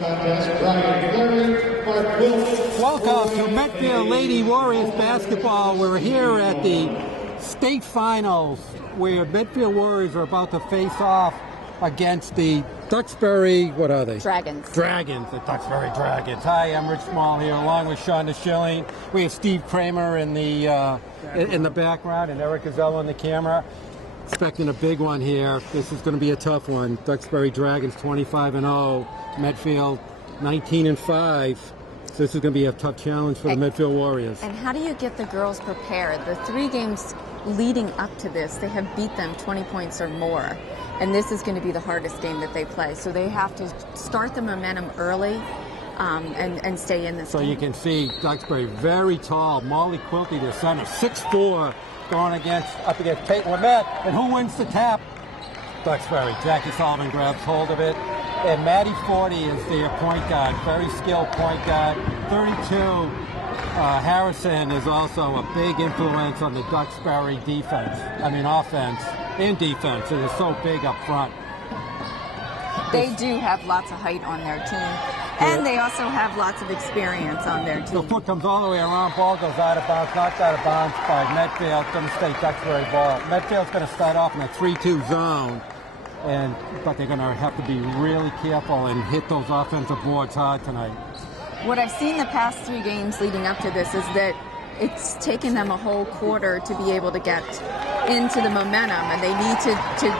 Welcome to Medfield Lady Warriors basketball. We're here at the state finals where Medfield Warriors are about to face off against the Duxbury, what are they? Dragons. Dragons, the Duxbury Dragons. Hi, I'm Rich Small here along with Shonda Schilling. We have Steve Kramer in the background and Eric Gazelle on the camera. Expecting a big one here. This is going to be a tough one. Duxbury Dragons 25-0, Medfield 19-5. So this is going to be a tough challenge for the Medfield Warriors. And how do you get the girls prepared? The 3 games leading up to this, they have beat them 20 points or more. And this is going to be the hardest game that they play. So they have to start the momentum early and stay in this game. So you can see Duxbury very tall. Molly Quilty, their center, 6'4", going up against Peyton Lamette. And who wins the tap? Duxbury. Jackie Sullivan grabs hold of it. And Maddie Forty is their point guard, very skilled point guard. 32, Harrison is also a big influence on the Duxbury offense and defense. It is so big up front. They do have lots of height on their team, and they also have lots of experience on their team. The foot comes all the way around, ball goes out of bounds, knocked out of bounds by Medfield. Going to stay Duxbury ball. Medfield's going to start off in a 3-2 zone. But they're going to have to be really careful and hit those offensive boards hard tonight. What I've seen the past 3 games leading up to this is that it's taken them a whole quarter to be able to get into the momentum, and they need to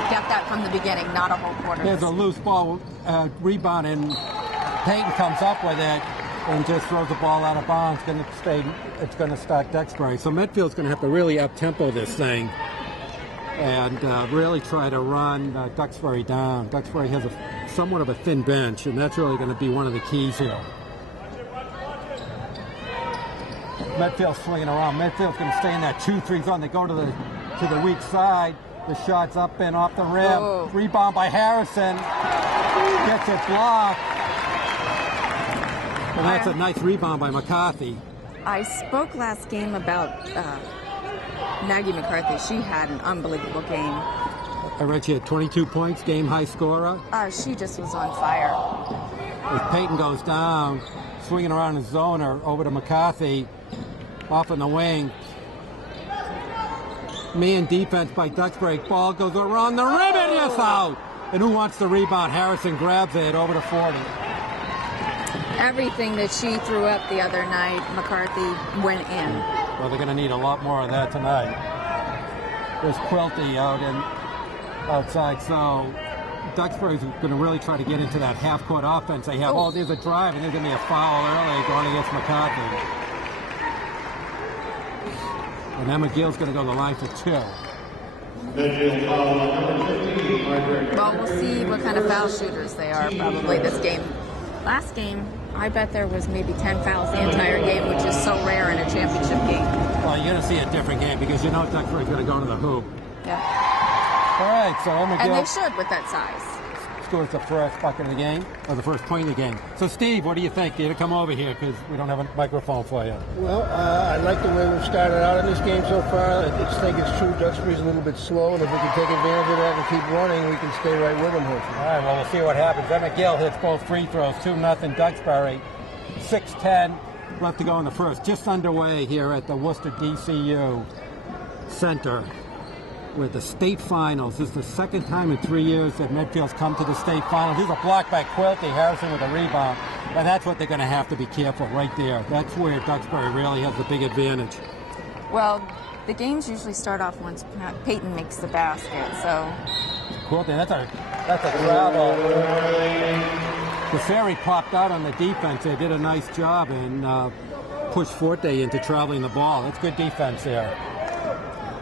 get that from the beginning, not a whole quarter. There's a loose ball rebound, and Peyton comes up with it and just throws the ball out of bounds. It's going to start Duxbury. So Medfield's going to have to really up-tempo this thing and really try to run Duxbury down. Duxbury has somewhat of a thin bench, and that's really going to be one of the keys here. Medfield's swinging around. Medfield's going to stay in that 2-3 zone. They go to the weak side. The shot's up and off the rim. Whoa. Rebound by Harrison. Gets it blocked. And that's a nice rebound by McCarthy. I spoke last game about Maggie McCarthy. She had an unbelievable game. I read she had 22 points, game-high scorer. She just was on fire. As Peyton goes down, swinging around his zoner over to McCarthy, off in the wing. Man defense by Duxbury. Ball goes around the rim and it's out. And who wants the rebound? Harrison grabs it over to 40. Everything that she threw up the other night, McCarthy went in. Well, they're going to need a lot more of that tonight. There's Quilty outside, so Duxbury's going to really try to get into that half-court offense. They have, there's a drive, and there's going to be a foul early going against McCarthy. And Emma Gill's going to go to the line for 2. Well, we'll see what kind of foul shooters they are probably this game. Last game, I bet there was maybe 10 fouls the entire game, which is so rare in a championship game. Well, you're going to see a different game because you know Duxbury's going to go to the hoop. Yeah. All right, so Emma Gill... And they should with that size. Scores the first bucket of the game, or the first point of the game. So, Steve, what do you think? You got to come over here because we don't have a microphone for you. Well, I like the way we've started out in this game so far. I think it's true Duxbury's a little bit slow, and if we can take advantage of that and keep running, we can stay right with them, hopefully. All right, well, we'll see what happens. Emma Gill hits both free throws, 2-0 Duxbury. 6:10 left to go in the first. Just underway here at the Worcester DCU Center with the state finals. This is the second time in 3 years that Medfield's come to the state finals. Here's a block by Quilty. Harrison with a rebound. And that's what they're going to have to be careful right there. That's where Duxbury really has the big advantage. Well, the games usually start off once Peyton makes the basket, so... Quilty, that's a travel. The Ferry popped out on the defense. They did a nice job and pushed Forte into traveling the ball. That's good defense there.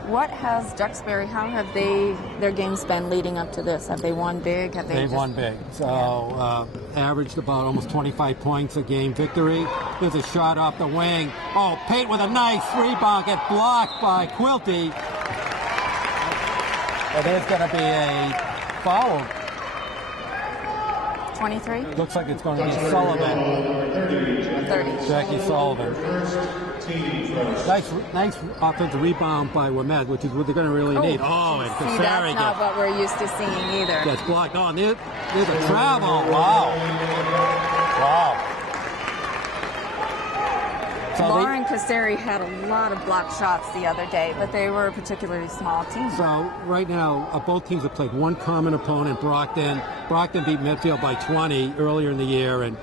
What has Duxbury, how have their games been leading up to this? Have they won big? They've won big. So averaged about almost 25 points a game victory. There's a shot off the wing. Oh, Pate with a nice rebound, get blocked by Quilty. And there's going to be a foul. 23? Looks like it's going to be Sullivan. 30. Jackie Sullivan. Nice offensive rebound by Wamed, which is what they're going to really need. Oh, and see, that's not what we're used to seeing either. Gets blocked on. There's a travel. Wow. Casari had a lot of block shots the other day, but they were a particularly small team. So right now, both teams have played one common opponent, Brockton. Brockton beat Medfield by 20 earlier in the year, and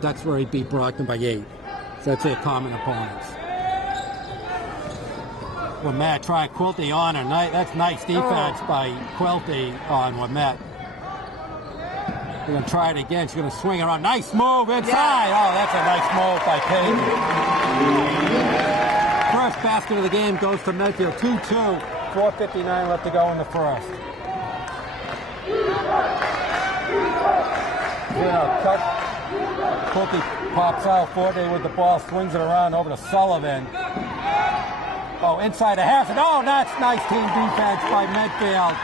Duxbury beat Brockton by 8. So that's their common opponents. Wamet trying Quilty on her. That's nice defense by Quilty on Wamet. We're going to try it again. She's going to swing it on. Nice move inside. Yeah. Oh, that's a nice move by Peyton. First basket of the game goes to Medfield. 2-2. 4:59 left to go in the first. Quilty pops out. Forte with the ball. Swings it around over to Sullivan. Oh, inside to Harrison. Oh, that's nice team defense by Medfield.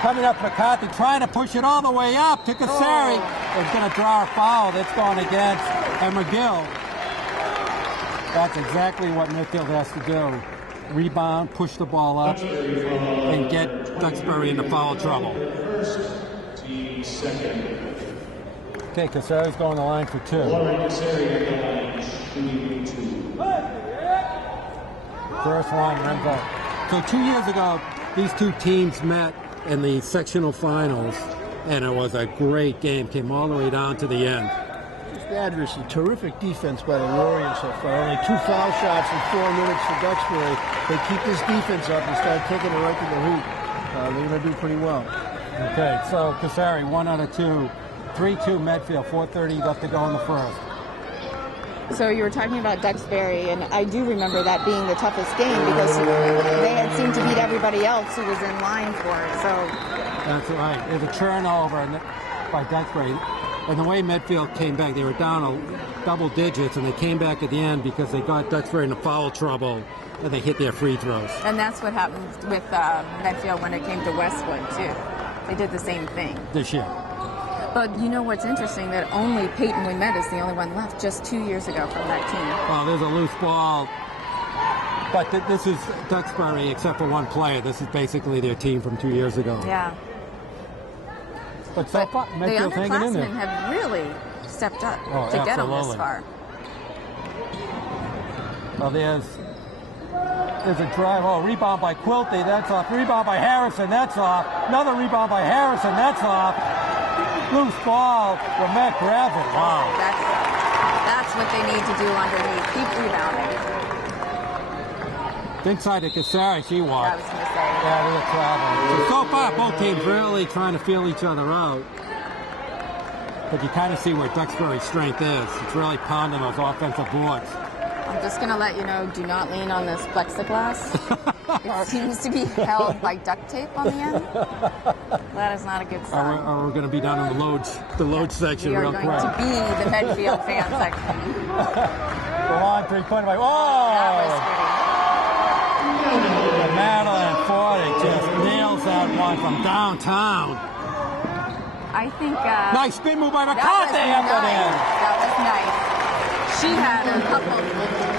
Coming up, McCarthy trying to push it all the way up to Casari. It's going to draw a foul. That's going against McGill. That's exactly what Medfield has to do. Rebound, push the ball up, and get Duxbury into foul trouble. Okay, Casari's going to the line for 2. First one, ends up. So 2 years ago, these two teams met in the sectional finals, and it was a great game. Came all the way down to the end. Adversely, terrific defense by the Warriors so far. Only 2 foul shots in 4 minutes for Duxbury. They keep this defense up and start taking it right to the hoop. They're going to do pretty well. Okay, so Casari, 1 out of 2. 3-2 Medfield, 4:30 left to go in the first. So you were talking about Duxbury, and I do remember that being the toughest game because they had seemed to beat everybody else who was in line for it. So that's right. There's a turnover by Duxbury. And the way Medfield came back, they were down double digits, and they came back at the end because they got Duxbury into foul trouble, and they hit their free throws. And that's what happened with Medfield when it came to Westwood, too. They did the same thing. This year. But you know what's interesting? That only Peyton Ouimet is the only one left just 2 years ago from that team. Well, there's a loose ball. But this is Duxbury, except for one player. This is basically their team from 2 years ago. Yeah. But so far, the Medfield's hanging in there. underclassmen have really stepped up to get them this far. Well, there's a drive. Oh, rebound by Quilty. That's off. Rebound by Harrison. That's off. Another rebound by Harrison. That's off. Loose ball. Wamet grabs it. Wow. That's what they need to do underneath. Keep rebounding. Inside to Casari, she walked. I was going to say. Yeah, they're traveling. So far, both teams really trying to feel each other out. But you kind of see where Duxbury's strength is. It's really pounding those offensive boards. I'm just going to let you know, do not lean on this plexiglass. It seems to be held by duct tape on the end. That is not a good sign. Or we're going to be down in the load section real quick. We are going to be the Medfield fan section. The long three-pointer by... Oh! That was pretty. Madeline Forte just nails that one from downtown. I think... nice spin move by McCarthy. That was nice. She had a couple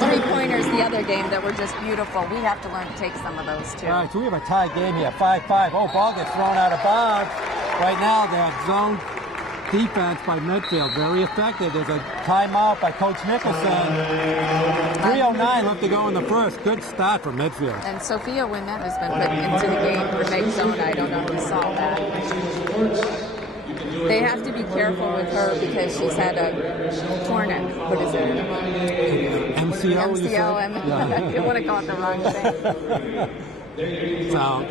three-pointers the other game that were just beautiful. We have to learn to take some of those, too. All right, so we have a tie game here, 5-5. Oh, ball gets thrown out of bounds. Right now, the zone defense by Medfield, very effective. There's a timeout by Coach Nicholson. 3:09 left to go in the first. Good start for Medfield. And Sophia Ouimet has been put into the game for Meg Zona. I don't know who saw that. They have to be careful with her because she's had a torn, what is it? MCO? MCO. I didn't want to call it the wrong thing. So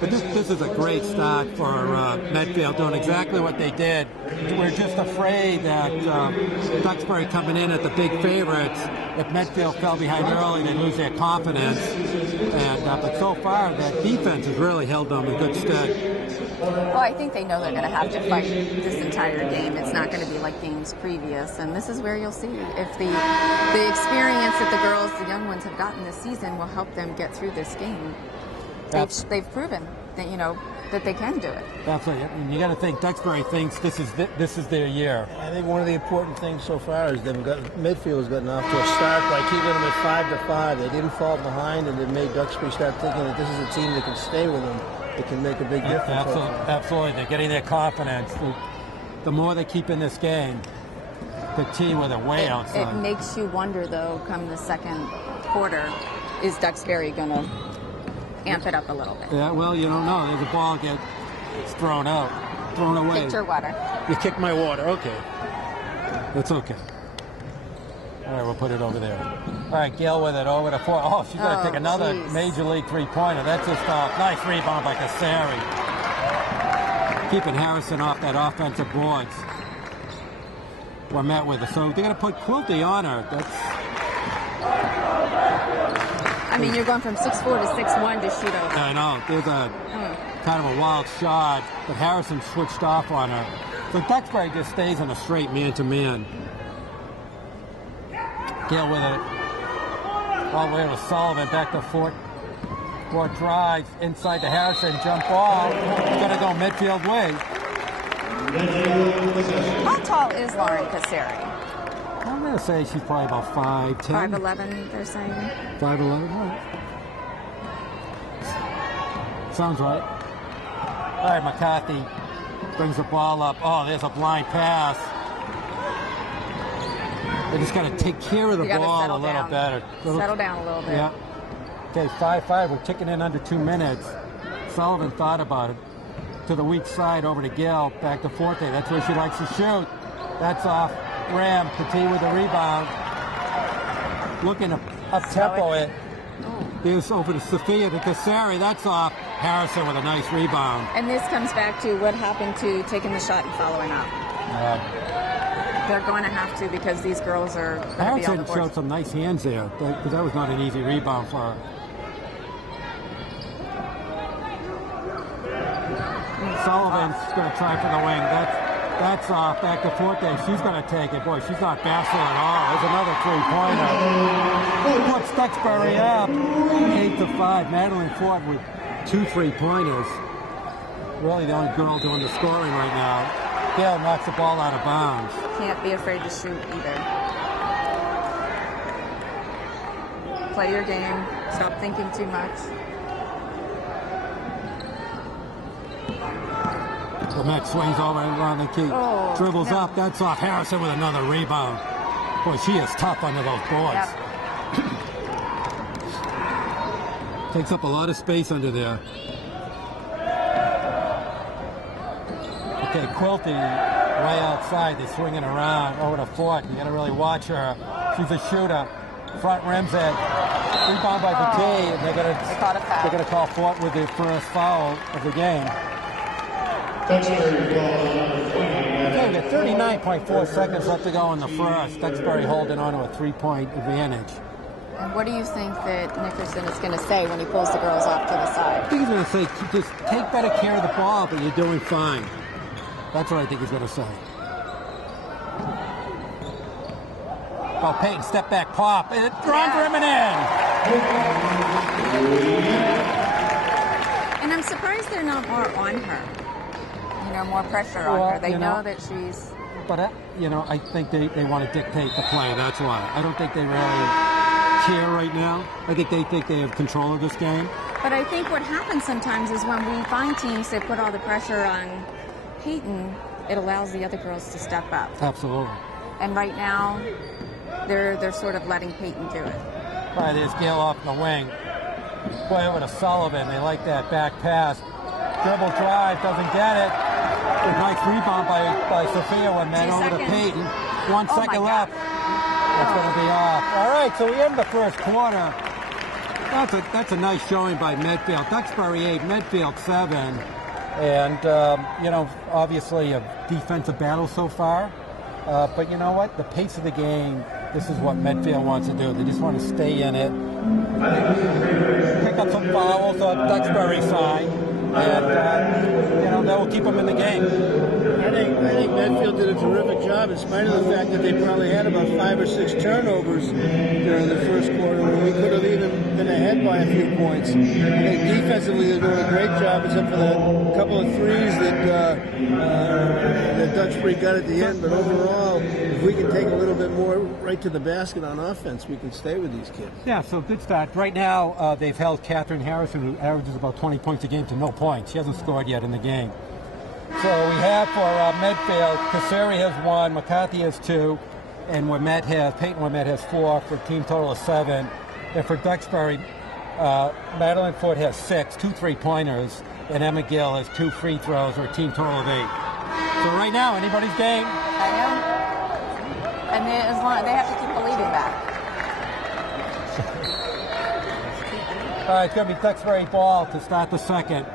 but this is a great start for Medfield, doing exactly what they did. We're just afraid that Duxbury coming in at the big favorites, if Medfield fell behind early, they'd lose their confidence. And but so far, that defense has really held them in good stead. Well, I think they know they're going to have to fight this entire game. It's not going to be like games previous, and this is where you'll see if the experience that the girls, the young ones, have gotten this season will help them get through this game. They've proven that that they can do it. Absolutely. And you got to think Duxbury thinks this is their year. I think one of the important things so far is Medfield has gotten off to a start by keeping them at 5-5. They didn't fall behind, and it made Duxbury start thinking that this is a team that can stay with them. It can make a big difference. Absolutely. They're getting their confidence. The more they keep in this game, Petit with it way It outside. makes you wonder, though, come the second quarter, is Duxbury going to amp it up a little bit? Yeah, well, you don't know. There's a ball gets thrown away. Kicked your water. You kicked my water. Okay. That's okay. All right, we'll put it over there. All right, Gail with it over to 4. Oh, she's going to take another geez. Major League three-pointer. That's just off. Nice rebound by Cassari. Keeping Harrison off that offensive boards. We're met with it. So they're going to put Quilty on her. I mean, you're going from 6'4" to 6'1" to shoot over. I know. There's a kind of a wild shot, but Harrison switched off on her. So Duxbury just stays on a straight man-to-man. Gail with it. All the way to Sullivan, back to Fort drives, inside to Harrison, jump ball. Gonna go midfield way. How tall is Lauren Cassari? I'm gonna say she's probably about 5'10". 5'11", they're saying. 5'11", right. Sounds right. All right, McCarthy brings the ball up. Oh, there's a blind pass. They just got to take care of the ball a little better. Settle down a little bit. Yeah. Okay, 5-5. We're ticking in under 2 minutes. Sullivan thought about it. To the weak side, over to Gill. Back to Forte. That's where she likes to shoot. That's off. Ram. Petit with the rebound. Looking up-tempo it. There's over to Sophia to Cassari. That's off. Harrison with a nice rebound. And this comes back to what happened to taking the shot and following up. They're going to have to, because these girls are going to be on the Harrison board. showed some nice hands there, because that was not an easy rebound for her. Sullivan's going to try for the wing. That's off. Back to Forte. She's going to take it. Boy, she's not bashful at all. There's another three-pointer. Puts Duxbury up. 8-5. Madeline Ford with 2 3-pointers. Really the only girl doing the scoring right now. Gail knocks the ball out of bounds. Can't be afraid to shoot either. Play your game. Stop thinking too much. Lamette swings over around the key. Dribbles up. That's off. Harrison with another rebound. Boy, she is tough under those boards. Yep. Takes up a lot of space under there. Okay, Quilty way outside. They're swinging around over to Fort. You got to really watch her. She's a shooter. Front rims it. Rebound by Petit. And they're going to call Fort with the first foul of the game. Okay, we got 39.4 seconds left to go in the first. Duxbury holding on to a 3-point advantage. And what do you think that Nickerson is going to say when he pulls the girls off to the side? I think he's going to say, just take better care of the ball, but you're doing fine. That's what I think he's going to say. Oh, Peyton, step back, pop. It runs rim and in. And I'm surprised they're not more on her. You know, more pressure on her. They know that she's... But, I think they want to dictate the play. That's why. I don't think they really care right now. I think they have control of this game. But I think what happens sometimes is when we find teams that put all the pressure on Peyton, it allows the other girls to step up. Absolutely. And right now, they're sort of letting Peyton do it. All right, there's Gail off the wing. Boy, over to Sullivan. They like that back pass. Dribble drive, doesn't get it. A nice rebound by Sophia when that over to Peyton. 1 second left. That's going to be off. All right, so we end the first quarter. That's a nice showing by Medfield. Duxbury 8, Medfield 7. And, obviously a defensive battle so far. But you know what? The pace of the game, this is what Medfield wants to do. They just want to stay in it. Pick up some fouls on Duxbury's side. And, that will keep them in the game. I think Medfield did a terrific job, in spite of the fact that they probably had about 5 or 6 turnovers during the first quarter, when we could have even been ahead by a few points. I think defensively they're doing a great job, except for the couple of threes that Duxbury got at the end. But overall, if we can take a little bit more right to the basket on offense, we can stay with these kids. Yeah, so good start. Right now, they've held Catherine Harrison, who averages about 20 points a game, to no points. She hasn't scored yet in the game. So we have for Medfield, Cassari has 1, McCarthy has 2, and Peyton Ouimet has 4 for a team total of 7. And for Duxbury, Madeline Foote has 6, 2 3-pointers, and Emma Gill has 2 free throws for a team total of 8. So right now, anybody's game. I know. And as long they have to keep believing that. All right, it's going to be Duxbury ball to start the second.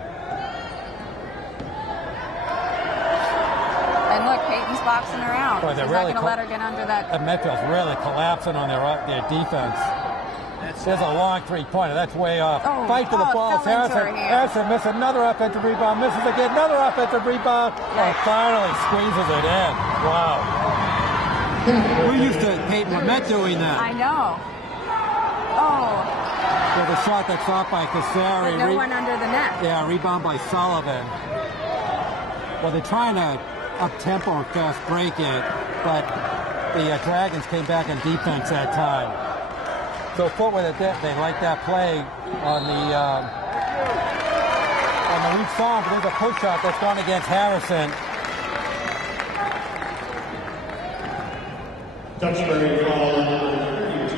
And look, Peyton's boxing her out. Boy, She's they're not really going to let her get under that. And Medfield's really collapsing on their defense. There's a long three-pointer. That's way off. Oh, Fight for the ball. Harrison misses another offensive rebound. Misses again. Another offensive rebound. And finally squeezes it in. Wow. We're used to Peyton Ouimet doing that. I know. Oh. With a shot that's off by Cassari. But no one under the net. Yeah, rebound by Sullivan. Well, they're trying to up-tempo and fast break it, but the Dragons came back in defense that time. So Foote with it, they like that play on the weak side. There's a push shot that's gone against Harrison.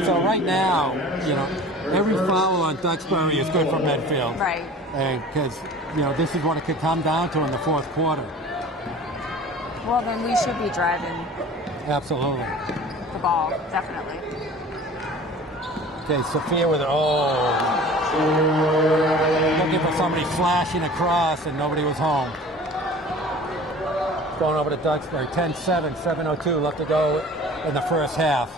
So right now, every foul on Duxbury is good for Medfield. Right. Because, this is what it could come down to in the fourth quarter. Well, then we should be driving Absolutely. the ball, definitely. Okay, Sophia with it. Looking for somebody flashing across, and nobody was home. Going over to Duxbury. 10-7, 7:02 left to go in the first half.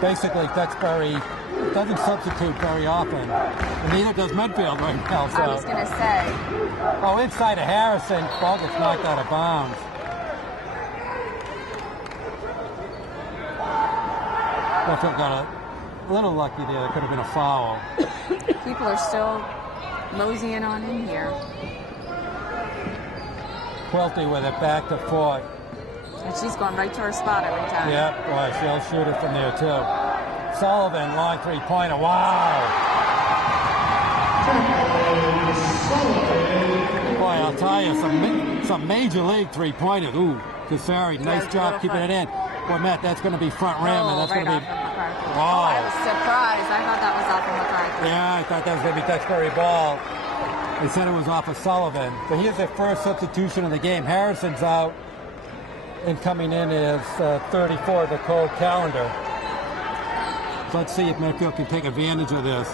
Basically, Duxbury doesn't substitute very often, and neither does Medfield right now. So. I was going to say. Oh, inside of Harrison, ball gets knocked out of bounds. Medfield got a little lucky there. There could have been a foul. People are still moseying on in here. Quilty with it back to Foote. And she's going right to her spot every time. Yep, boy, she'll shoot it from there, too. Sullivan, long three-pointer. Wow! Boy, I'll tell you, some major league three-pointers. Ooh, Cassari, nice job keeping it in. Boy, Matt, that's going to be front rim, and that's right going to be... Wow. Wow. Oh, I was surprised. I thought that was off of McCarthy. Yeah, I thought that was going to be Duxbury ball. They said it was off of Sullivan. But here's their first substitution of the game. Harrison's out, and coming in is 34, Nicole Callender. So let's see if Medfield can take advantage of this.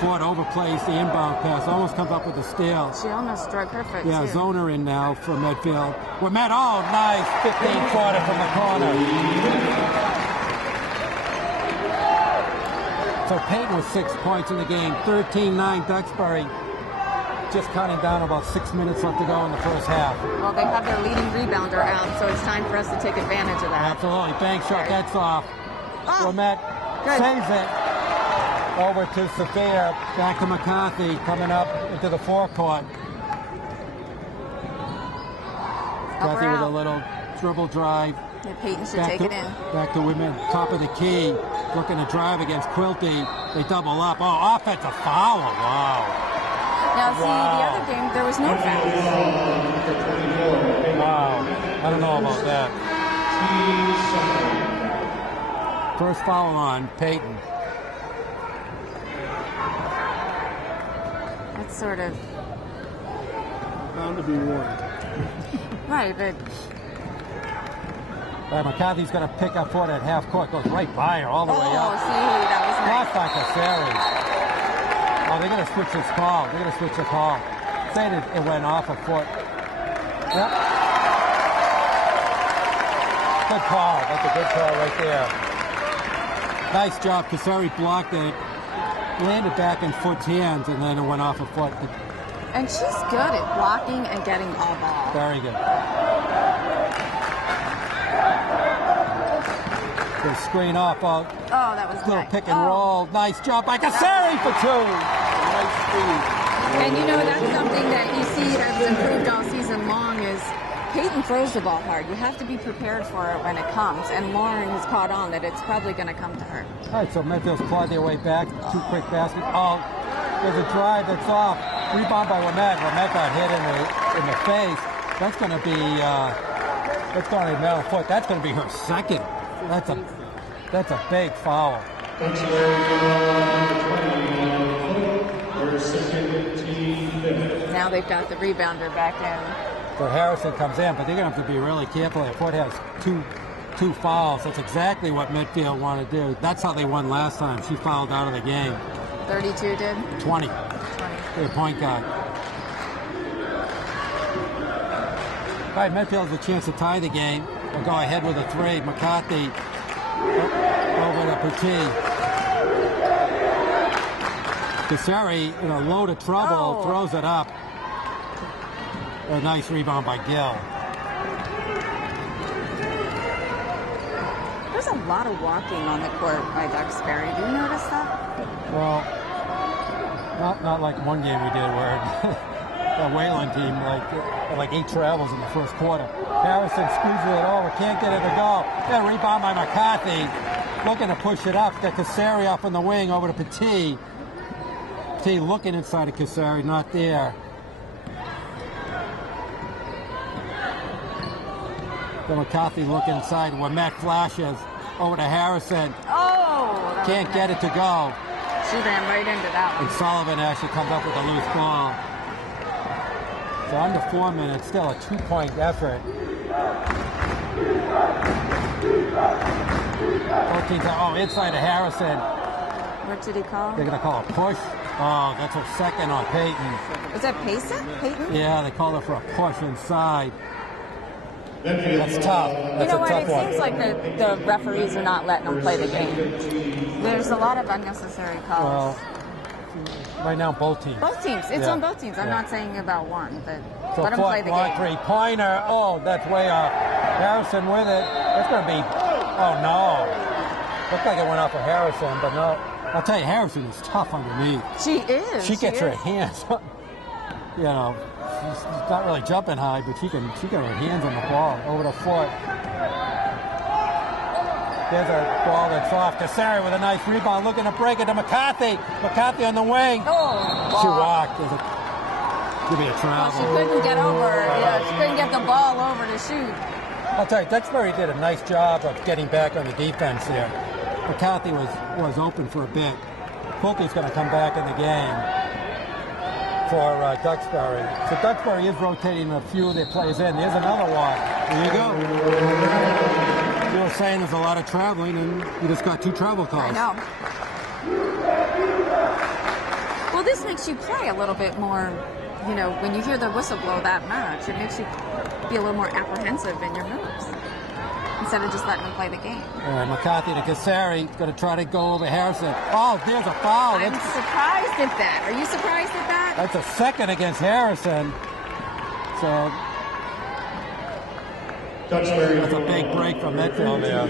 Foote overplays the inbound pass, almost comes up with a steal. She almost struck her foot, Yeah, too. zoner in now for Medfield. Ouimet, oh, nice 15-footer from the corner. So Peyton with 6 points in the game, 13-9 Duxbury. Just counting down about 6 minutes left to go in the first half. Well, they have their leading rebounder out, so it's time for us to take advantage of that. Absolutely. Bank shot, that's off. Oh, Ouimet good. saves it. Over to Sophia, back to McCarthy, coming up into the forecourt. McCarthy with a little dribble drive. Yeah, Peyton should take it in. Back to Ouimet, top of the key, looking to drive against Quilty. They double up. Oh, offensive foul. Wow. Now, see, the other game, there was no foul. Wow. I don't know about that. First foul on Peyton. That's sort of... Bound to be warned. Right, but... McCarthy's going to pick up Foote at half court. Goes right by her all the way Oh, up. see, that was nice. Lost by Cassari. Oh, they're going to switch this call. They're going to switch the call. Saying it went off a foot. Yep. Good call. That's a good call right there. Nice job. Cassari blocked it. Landed back in Foote's hands, and then it went off a foot. And she's good at blocking and getting all ball. Very good. The screen off. Oh, that was Little nice. pick and roll. Nice job by Cassari for two. Nice speed. And that's something that you see that's improved all season long is Peyton throws the ball hard. You have to be prepared for it when it comes. And Lauren has caught on that it's probably going to come to her. All right, so Medfield's clawed their way back. Two quick baskets. Oh, there's a drive that's off. Rebound by Ouimet. Ouimet got hit in the face. That's going to be It's going to be middle foot. That's going to be her second. That's a big foul. Now they've got the rebounder back in. So Harrison comes in, but they're going to have to be really careful. If Ford has two fouls, that's exactly what Medfield want to do. That's how they won last time. She fouled out of the game. 32 did? 20. The point guard. All right, Medfield has a chance to tie the game. They'll go ahead with a three. McCarthy over to Petit. Cassari, in a load of trouble, throws it up. A nice rebound by Gill. There's a lot of walking on the court by Duxbury. Do you notice that? Well, not like one game we did where the Wayland team like 8 travels in the first quarter. Harrison squeezes it over, can't get it to go. Then rebound by McCarthy, looking to push it up. Got Cassari up in the wing over to Petit. Petit looking inside of Cassari, not there. Then McCarthy look inside where Matt flashes over to Harrison. Oh! Can't get it to go. She ran right into that one. And Sullivan actually comes up with a loose ball. So under 4 minutes, still a 2-point effort. 14 inside to Harrison. What did he call? They're going to call a push. Oh, that's her second on Peyton. Was that Peyton? Yeah, they called her for a push inside. That's tough. That's you know what? It Seems like the referees are not letting them play the game. There's a lot of unnecessary calls. Well, right now, both teams. Both teams. It's on both teams. I'm not saying about one, but so let them play the game. Three-pointer. Oh, that's way off. Harrison with it. It's going to be... Oh, no. Looked like it went off of Harrison, but no. I'll tell you, Harrison is tough underneath. She is. She gets her hands, you know, she's not really jumping high, but she got her hands on the ball over the foot. There's a ball that's off. Cassari with a nice rebound, looking to break it to McCarthy. McCarthy on the wing. Oh, she walked. Give me a travel. Well, she couldn't get over. Yeah, she couldn't get the ball over to shoot. I'll tell you, Duxbury did a nice job of getting back on the defense there. McCarthy was open for a bit. Pulte's going to come back in the game for Duxbury. So Duxbury is rotating a few of their players in. There's another one. There you go. You were saying there's a lot of traveling, and you just got 2 travel calls. I know. Well, this makes you play a little bit more, you know, when you hear the whistle blow that much, it makes you be a little more apprehensive in your moves instead of just letting them play the game. All right, McCarthy to Cassari. He's going to try to go over Harrison. Oh, there's a foul. I'm surprised at that. Are you surprised at that? That's a second against Harrison. So that's a big break from Medfield there.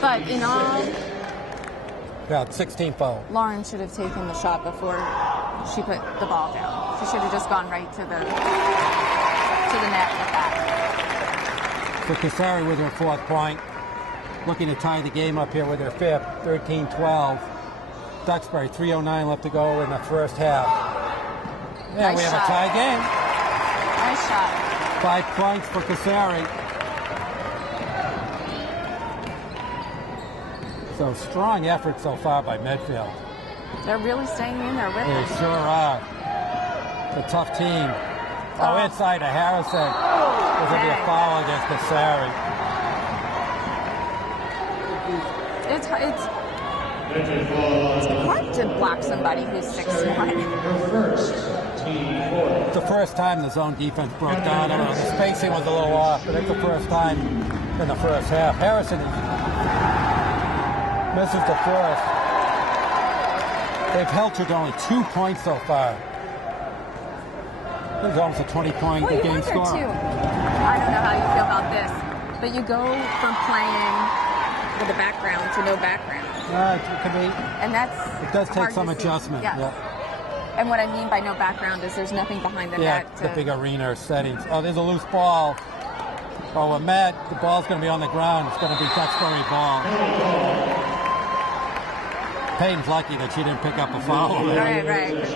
But in all... Yeah, 16 foul. Lauren should have taken the shot before she put the ball down. She should have just gone right to the net with that. So Cassari with her 4th point. Looking to tie the game up here with her 5th, 13-12. Duxbury, 3:09 left to go in the first half. Yeah, nice we have shot. a tie game. Nice shot. 5 points for Cassari. So strong effort so far by Medfield. They're really staying in there with They them. sure are. It's a tough team. Oh, inside to Harrison. There's going to be a foul against Cassari. It's hard to block somebody who's 6'1". It's the first time the zone defense broke down. I don't know, the spacing was a little off, but it's the first time in the first half. Harrison misses the first. They've held to only 2 points so far. This is almost a 20-point game score. Too. I don't know how you feel about this, but you go from playing with a background to no background. It can be. And it does take some adjustment. Yes. Yeah. And what I mean by no background is there's nothing behind the net. The big arena settings. Oh, there's a loose ball. Oh, with Matt, the ball's going to be on the ground. It's going to be Duxbury ball. Payton's lucky that she didn't pick up a foul. Right.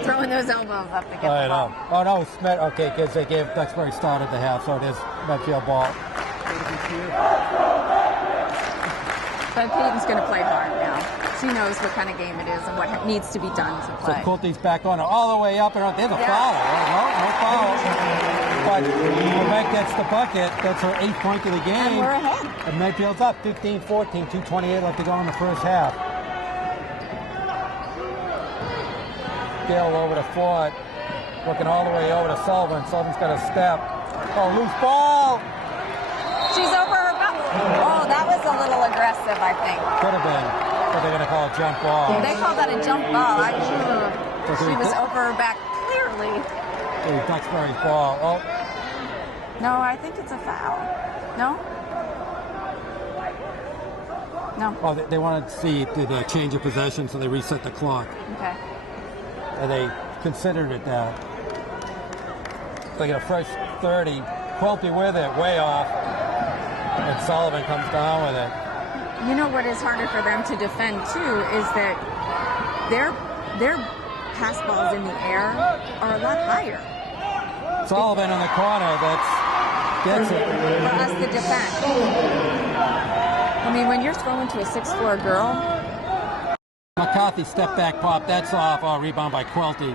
Throwing those elbows up to get I the know. ball. Oh, no, Smith. Okay, because they gave Duxbury started the half, so it is Medfield ball. But Peyton's going to play hard now. She knows what kind of game it is and what needs to be done to So play. Coulter's back on her, all the way up and on. There's a foul. No foul. But when Meg gets the bucket, that's her 8th point of the game. And we're ahead. And Medfield's up 15-14, 2:28 left to go in the first half. Gale over to Ford, looking all the way over to Sullivan. Sullivan's got a step. Oh, loose ball. She's over her back. Oh, that was a little aggressive, I think. Could have been, but they're going to call a jump ball. They call that a jump ball. She was over her back clearly. Duxbury's ball. Oh, No, I think it's a foul. No? No. oh, they wanted to see the change of possession, so they reset the clock. Okay. And they considered it that. They get a fresh 30. Quilty with it, way off. And Sullivan comes down with it. You know what is harder for them to defend too is that their pass balls in the air are a lot higher Sullivan in the corner, gets it. for us to defend. I mean, when you're throwing to a 6'4" girl, McCarthy step back pop, that's off. Oh, rebound by Quilty.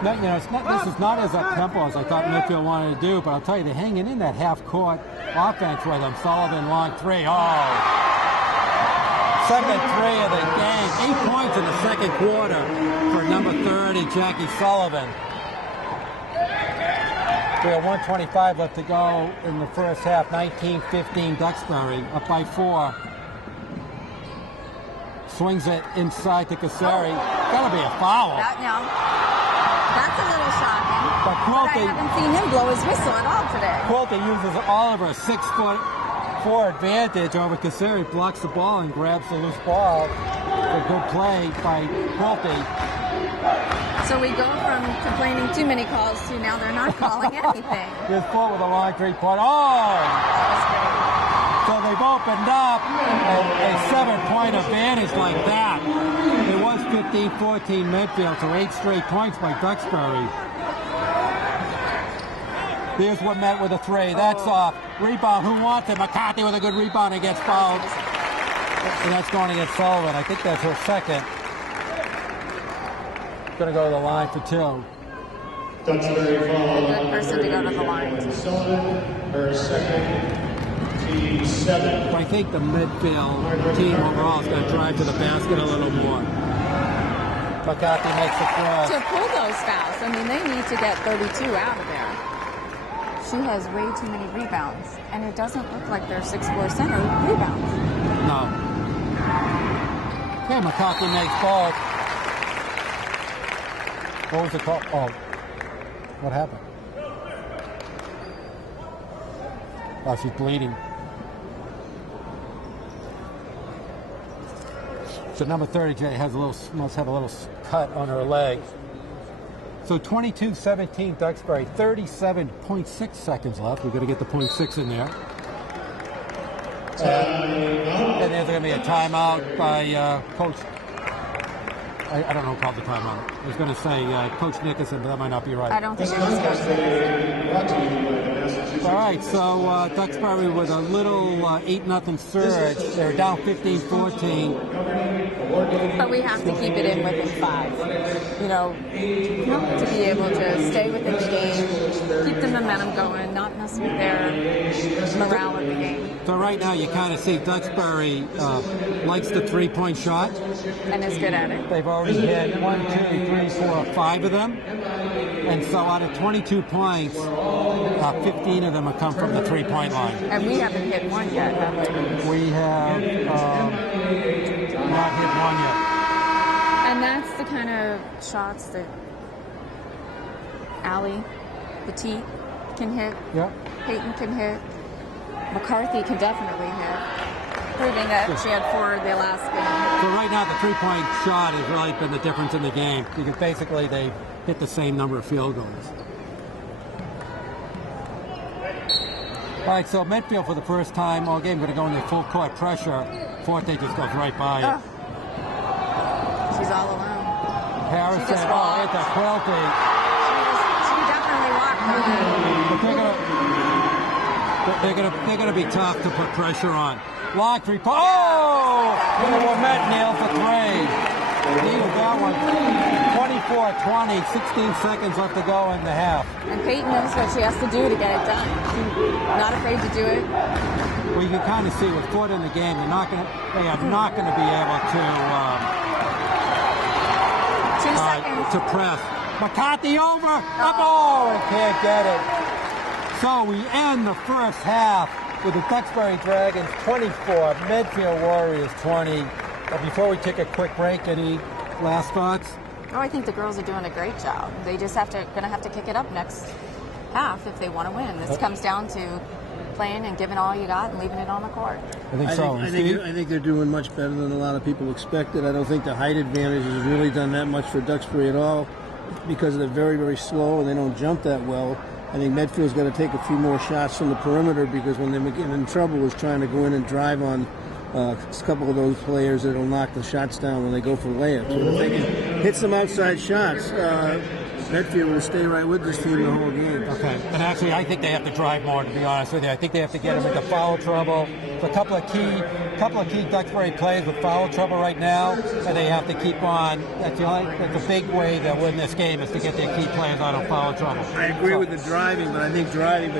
No, this is not as up-tempo as I thought Medfield wanted to do, but I'll tell you, they're hanging in that half-court offense with them. Sullivan, long three. Oh! Second three of the game. 8 points in the second quarter for number 30, Jackie Sullivan. We have 1:25 left to go in the first half. 19-15 Duxbury, up by 4. Swings it inside to Cassari. Gotta be a foul. that's a little shocking. But I Quilty, haven't seen him blow his whistle at all today. Quilty uses all of her 6'4" advantage over Cassari, blocks the ball and grabs the loose ball. A good play by Quilty. So we go from complaining too many calls to now they're not calling anything. Here's Ford with a long three-point. Oh! So they've opened up a 7-point advantage like that. It was 15-14 Medfield, so 8 straight points by Duxbury. Here's what met with a 3. That's off. Rebound. Who wants it? McCarthy with a good rebound and gets fouled. And that's going against Sullivan. I think that's her second. Going to go to the line for 2. Duxbury foul. Good person to go to the line. Sullivan, her second. 7. I think the Medfield team overall is going to drive to the basket a little more. McCarthy makes the throw. To pull those fouls, I mean, they need to get 32 out of there. She has way too many rebounds, and it doesn't look like their 6'4" center rebounds. No. Okay, McCarthy makes both. What was the call? Oh, what happened? Oh, she's bleeding. So number 30, Jay, must have a little cut on her leg. So 22-17 Duxbury, 37.6 seconds left. We've got to get the 0.6 in there. And there's going to be a timeout by Coach. I don't know who called the timeout. I was going to say Coach Nickerson, but that might not be right. I don't think it was Coach. All right, so Duxbury with a little 8-0 surge. They're down 15-14. But we have to keep it in within 5. To be able to stay within the game, keep the momentum going, not mess with their morale in the game. So right now you kind of see Duxbury likes the 3-point shot. And is good at it. They've already hit 1, 2, 3, 4, 5 of them. And so out of 22 points, 15 of them have come from the 3-point line. And we haven't hit one yet, have we? We have not hit one yet. And that's the kind of shots that Allie Petit can hit. Yep. Peyton can hit. McCarthy can definitely hit. Proving that she had 4 the last game. So right now the 3-point shot has really been the difference in the game because basically they hit the same number of field goals. All right, so Medfield for the first time all game going to go into full court pressure. Forte just goes right by it. She's all alone. Harrison, She just walked. It's a Quilty. She definitely walked. But they're gonna be tough to put pressure on. Lock 3 point. Oh! Met nails the three. Needed that one. 24-20, 16 seconds left to go in the half. And Peyton knows what she has to do to get it done. She's not afraid to do it. Well, you can kind of see with foot in the game, they are not going to be able to 2 seconds. to press. McCarthy over. Up. Oh, and can't get it. So we end the first half with the Duxbury Dragons 24, Medfield Warriors 20. Before we take a quick break, any last thoughts? Oh, I think the girls are doing a great job. They just gonna have to kick it up next half if they want to win. This comes down to playing and giving all you got and leaving it on the court. I think so. I think they're doing much better than a lot of people expected. I don't think the height advantage has really done that much for Duxbury at all because they're very, very slow and they don't jump that well. I think Medfield's got to take a few more shots from the perimeter because when they're getting in trouble is trying to go in and drive on a couple of those players that'll knock the shots down when they go for layups. But if they can hit some outside shots, Medfield will stay right with this team the whole game. Okay, and actually I think they have to drive more, to be honest with you. I think they have to get them into foul trouble. It's a couple of key Duxbury plays with foul trouble right now, and they have to keep on. That's a big way to win this game is to get their key players out of foul trouble. I agree with the driving, but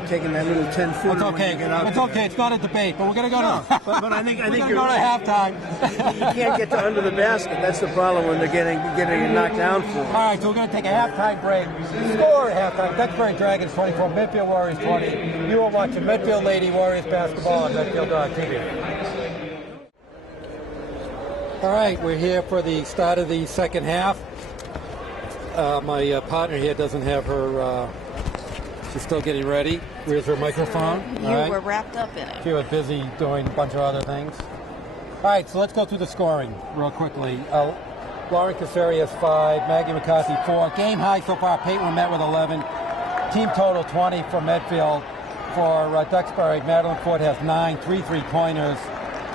taking that little 10-footer. It's okay. It's okay. It's not a debate, but we're going to go to. But I think you're going to halftime. You can't get to under the basket. That's the problem when they're getting knocked down for. All right, so we're going to take a halftime break. Score at halftime: Duxbury Dragons 24, Medfield Warriors 20. You are watching Medfield Lady Warriors basketball on Medfield TV. All right, we're here for the start of the second half. My partner here doesn't have her. She's still getting ready. Where's her microphone? You were wrapped up in it. She was busy doing a bunch of other things. All right, so let's go through the scoring real quickly. Lauren Cassari has 5, Maggie McCarthy 4. Game high so far, Peyton Met with 11. Team total 20 for Medfield. For Duxbury, Madeline Ford has 9, 3 3-pointers.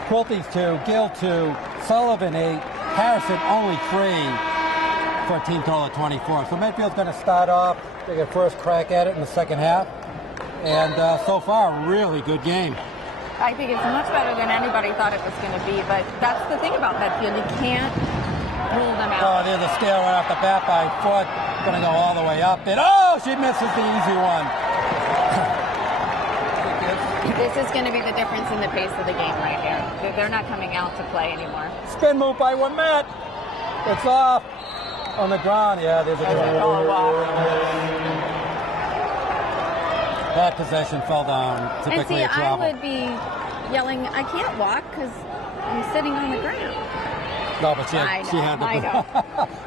Quilty's 2, Gill 2, Sullivan 8, Harrison only 3 for a team total of 24. So Medfield's going to start off, take a first crack at it in the second half. And so far, a really good game. I think it's much better than anybody thought it was going to be, but that's the thing about Medfield. You can't rule them out. Oh, there's a steal right off the bat by Ford. Going to go all the way up. And oh, she misses the easy one. This is going to be the difference in the pace of the game right here. They're not coming out to play anymore. Spin move by Wimet. It's off on the ground. Yeah, there's a that possession fell down. Typically and see, I would be yelling, I can't walk because I'm sitting on the ground. No, but she had the. I know.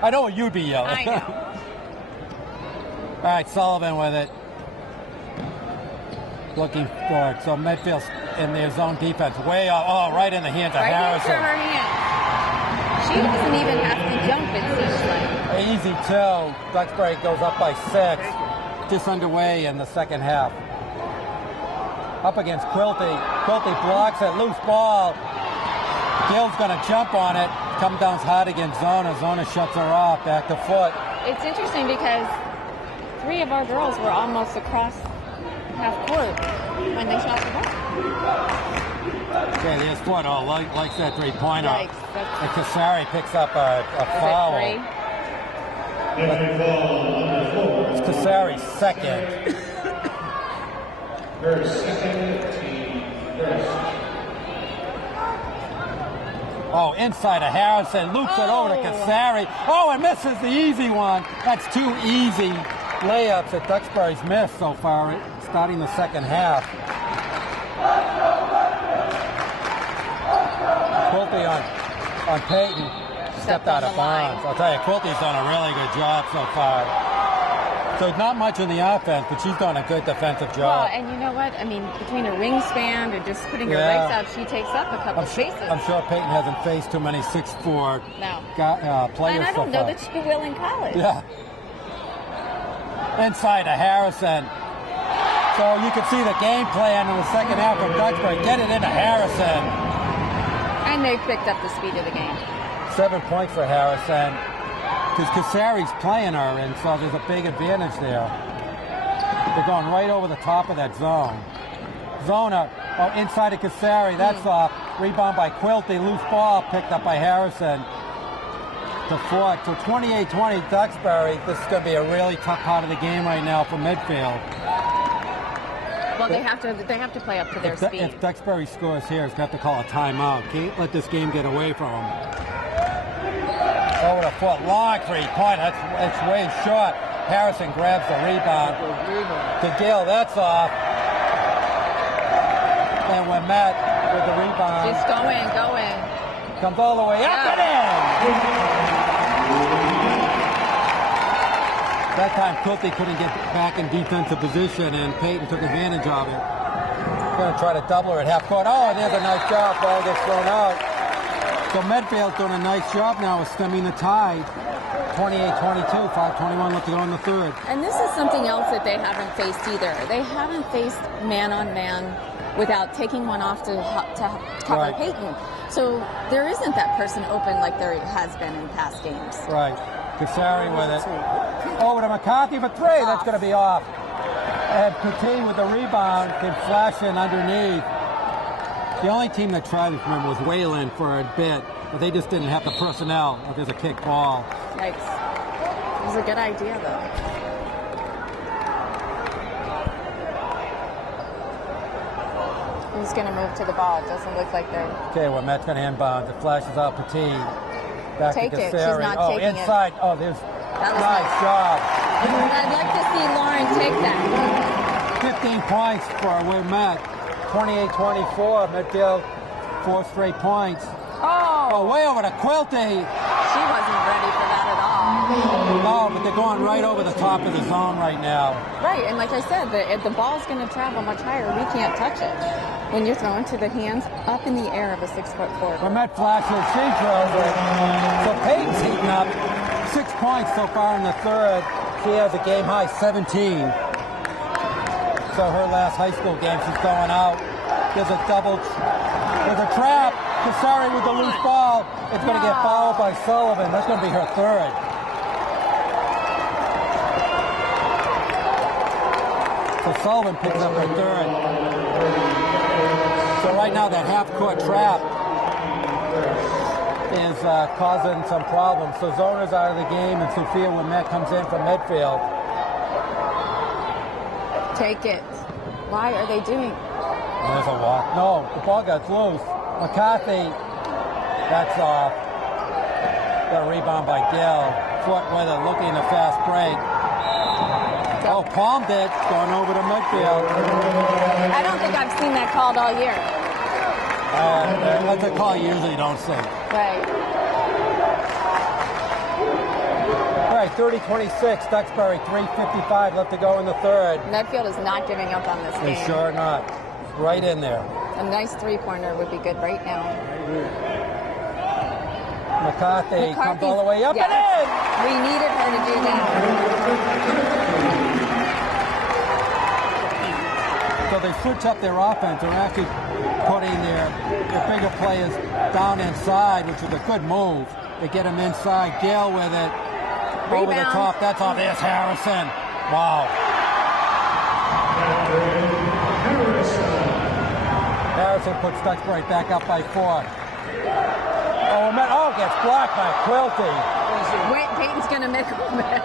I know what you'd be yelling. I know. All right, Sullivan with it. Looking for it. So Medfield's in their zone defense. Way up. Oh, right in the hands of Harrison. Right into her hand. She doesn't even have to jump, it seems like. Easy 2. Duxbury goes up by 6. Just underway in the second half. Up against Quilty. Quilty blocks it. Loose ball. Gill's going to jump on it. Comes down hard against Zona. Zona shuts her off. Back to Foot. It's interesting because 3 of our girls were almost across half court when they shot the ball. Okay, there's Foot. Oh, likes that 3-pointer. Yikes, And Cassari picks up a foul. It's Cassari's second. Her second team first. Oh, inside of Harrison. Loops it over to Cassari. Oh, and misses the easy one. That's 2 easy layups that Duxbury's missed so far, starting the second half. Quilty on Peyton. Stepped out of bounds. I'll tell you, Quilty's done a really good job so far. So not much in the offense, but she's done a good defensive job. Well, and you know what? I mean, between her wingspan or just putting her legs out, she takes up a couple spaces. I'm sure Peyton hasn't faced too many 6'4" players. And I don't know that she will in college. Yeah. Inside to Harrison. So you can see the game plan in the second half of Duxbury. Get it into Harrison. And they picked up the speed of the game. 7 points for Harrison. Because Casari's playing her, and so there's a big advantage there. They're going right over the top of that zone. Zona, inside of Casari, that's off. Rebound by Quilty, loose ball picked up by Harrison. To Fort. So 28-20 Duxbury. This is going to be a really tough part of the game right now for Medfield. Well, they have to play up to their speed. If Duxbury scores here, it's going to have to call a timeout. Can't let this game get away from them. Over the foot, long 3-point. It's way short. Harrison grabs the rebound. To Gill, that's off. And when Matt with the rebound. Just go in. Comes all the way up and in. That time Quilty couldn't get back in defensive position, and Peyton took advantage of it. Going to try to double her at half court. Oh, there's a nice job. Ball gets thrown out. So Medfield's doing a nice job now of stemming the tide. 28-22, 5:21 left to go in the third. And this is something else that they haven't faced either. They haven't faced man-on-man without taking one off to cover Right. Peyton. So there isn't that person open like there has been in past games. Right. Casari with it. Over to McCarthy for three. That's going to be off. And Petit with the rebound can flash in underneath. The only team that tried this, remember, was Wayland for a bit, but they just didn't have the personnel if there's a kick ball. Yikes. It was a good idea, though. Who's going to move to the ball? It doesn't look like they're... Okay, well, Matt's going to inbound. It flashes out Petit. Back Take to it. Casari. She's not taking it. Inside. Oh, there's That was nice job. I'd like to see Lauren take that. 15 points for Matt. 28-24. Medfield, 4 straight points. Oh, way over to Quilty. She wasn't ready for that at all. No, but they're going right over the top of the zone right now. Right, and like I said, the ball's going to travel much higher. We can't touch it. When you're thrown to the hands up in the air of a 6-foot forward. Well, Matt flashes, she drills it. So Peyton's heating up. 6 points so far in the third. She has a game high 17. So her last high school game, she's going out. There's a double, there's a trap. Casari with the loose ball. It's going to get fouled by Sullivan. That's going to be her third. So Sullivan picks up her third. So right now that half-court trap is causing some problems. So Zona's out of the game, and Sophia Wimet comes in from Medfield. Take it. Why are they doing? There's a walk. No, the ball got loose. McCarthy, that's off. Got a rebound by Gill. Foot with it, looking a fast break. Oh, palmed it, going over to Medfield. I don't think I've seen that called all year. That's a call you usually don't see. Right. All right, 30-26, Duxbury, 3:55 left to go in the third. Medfield is not giving up on this They game. sure not. Right in there. A nice three-pointer would be good right now. McCarthy comes all the way up yes. and in! We needed her to do that. So they switch up their offense. They're actually putting their bigger players down inside, which is a good move. They get them inside. Gill with it. Over the top. That's on. There's Harrison. Wow. Harrison puts Duxbury back up by 4. Oh, gets blocked by Quilty. Wait, Peyton's going to make a mistake.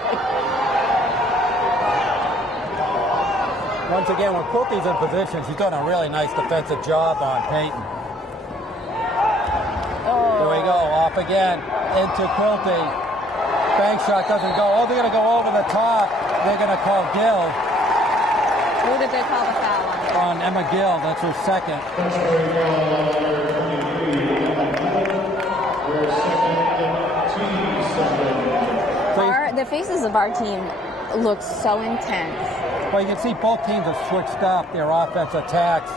Once again, when Quilty's in position, she's done a really nice defensive job on Peyton. There we go, off again, into Quilty. Bank shot doesn't go. Oh, they're going to go over the top. They're going to call Gill. Who did they call the foul on? On Emma Gill, that's her second. The faces of our team look so intense. Well, you can see both teams have switched up their offense attacks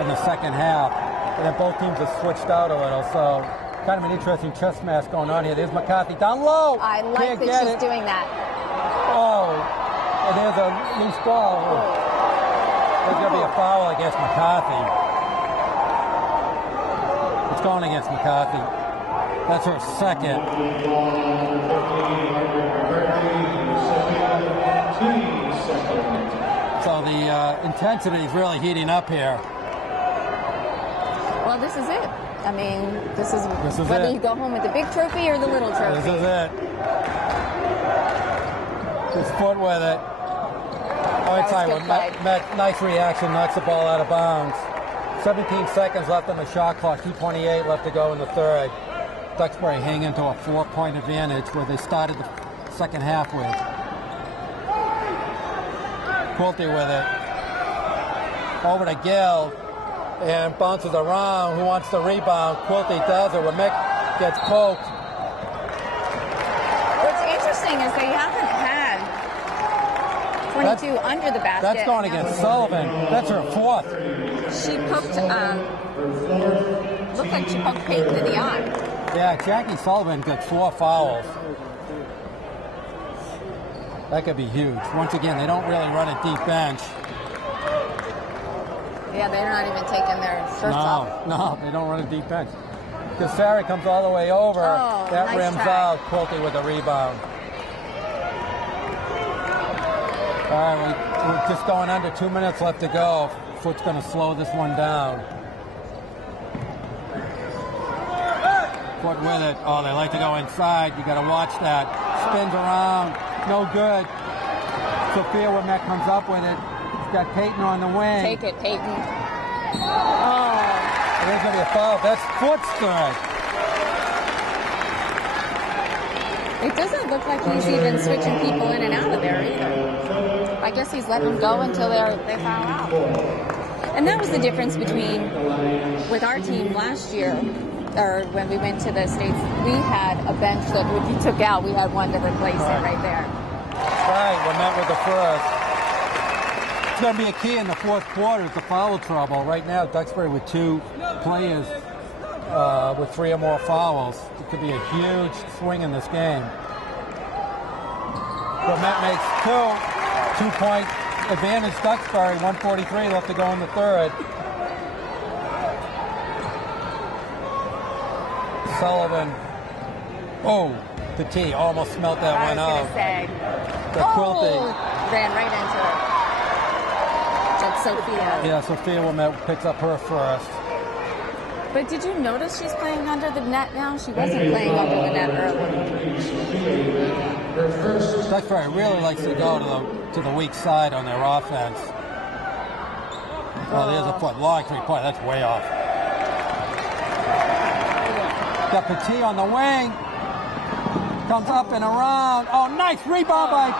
in the second half. And then both teams have switched out a little. So kind of an interesting chess match going on here. There's McCarthy down low. I like that she's doing that. Oh, and there's a loose ball. There's going to be a foul against McCarthy. It's going against McCarthy. That's her second. So the intensity is really heating up here. Well, this is it. I mean, this is whether it. you go home with the big trophy or the little trophy. This is it. His foot with it. Oh, I tell you what, nice reaction, knocks the ball out of bounds. 17 seconds left on the shot clock, 2:28 left to go in the third. Duxbury hang into a 4-point advantage where they started the second half with. Quilty with it. Over to Gill. And bounces around. Who wants the rebound? Quilty does it. When Mick gets poked. What's interesting is they haven't had 22 under the basket. That's going against Sullivan. That's her fourth. She poked, looked like she poked Peyton in the eye. Yeah, Jackie Sullivan got 4 fouls. That could be huge. Once again, they don't really run a deep bench. Yeah, they're not even taking their shirts off. No, they don't run a deep bench. Cassari comes all the way over. Oh, that nice rims try. out. Quilty with the rebound. All right, we're just going under 2 minutes left to go. Foot's going to slow this one down. Foot with it. Oh, they like to go inside. You got to watch that. Spins around. No good. Sophia Womet comes up with it. Got Peyton on the wing. Take it, Peyton. Oh. There's going to be a foul. That's Foot's third. It doesn't look like he's even switching people in and out of there either. I guess he's letting them go until they foul out. And that was the difference between with our team last year, or when we went to the States, we had a bench that if you took out, we had one to replace it right there. Right, Womet with the first. It's going to be a key in the fourth quarter is the foul trouble. Right now, Duxbury with 2 players with 3 or more fouls. It could be a huge swing in this game. Womet makes 2. 2-point advantage Duxbury. 1:43 left to go in the third. Sullivan. Oh, the tee almost smelt that one out. The Quilty ran right into it. That's Sophia. Yeah, Sophia Womet picks up her first. But did you notice she's playing under the net now? She wasn't playing under the net earlier. Duxbury really likes to go to the weak side on their offense. Oh, there's a foot. Long 3-point. That's way off. Got Petit on the wing. Comes up and around. Oh, nice rebound by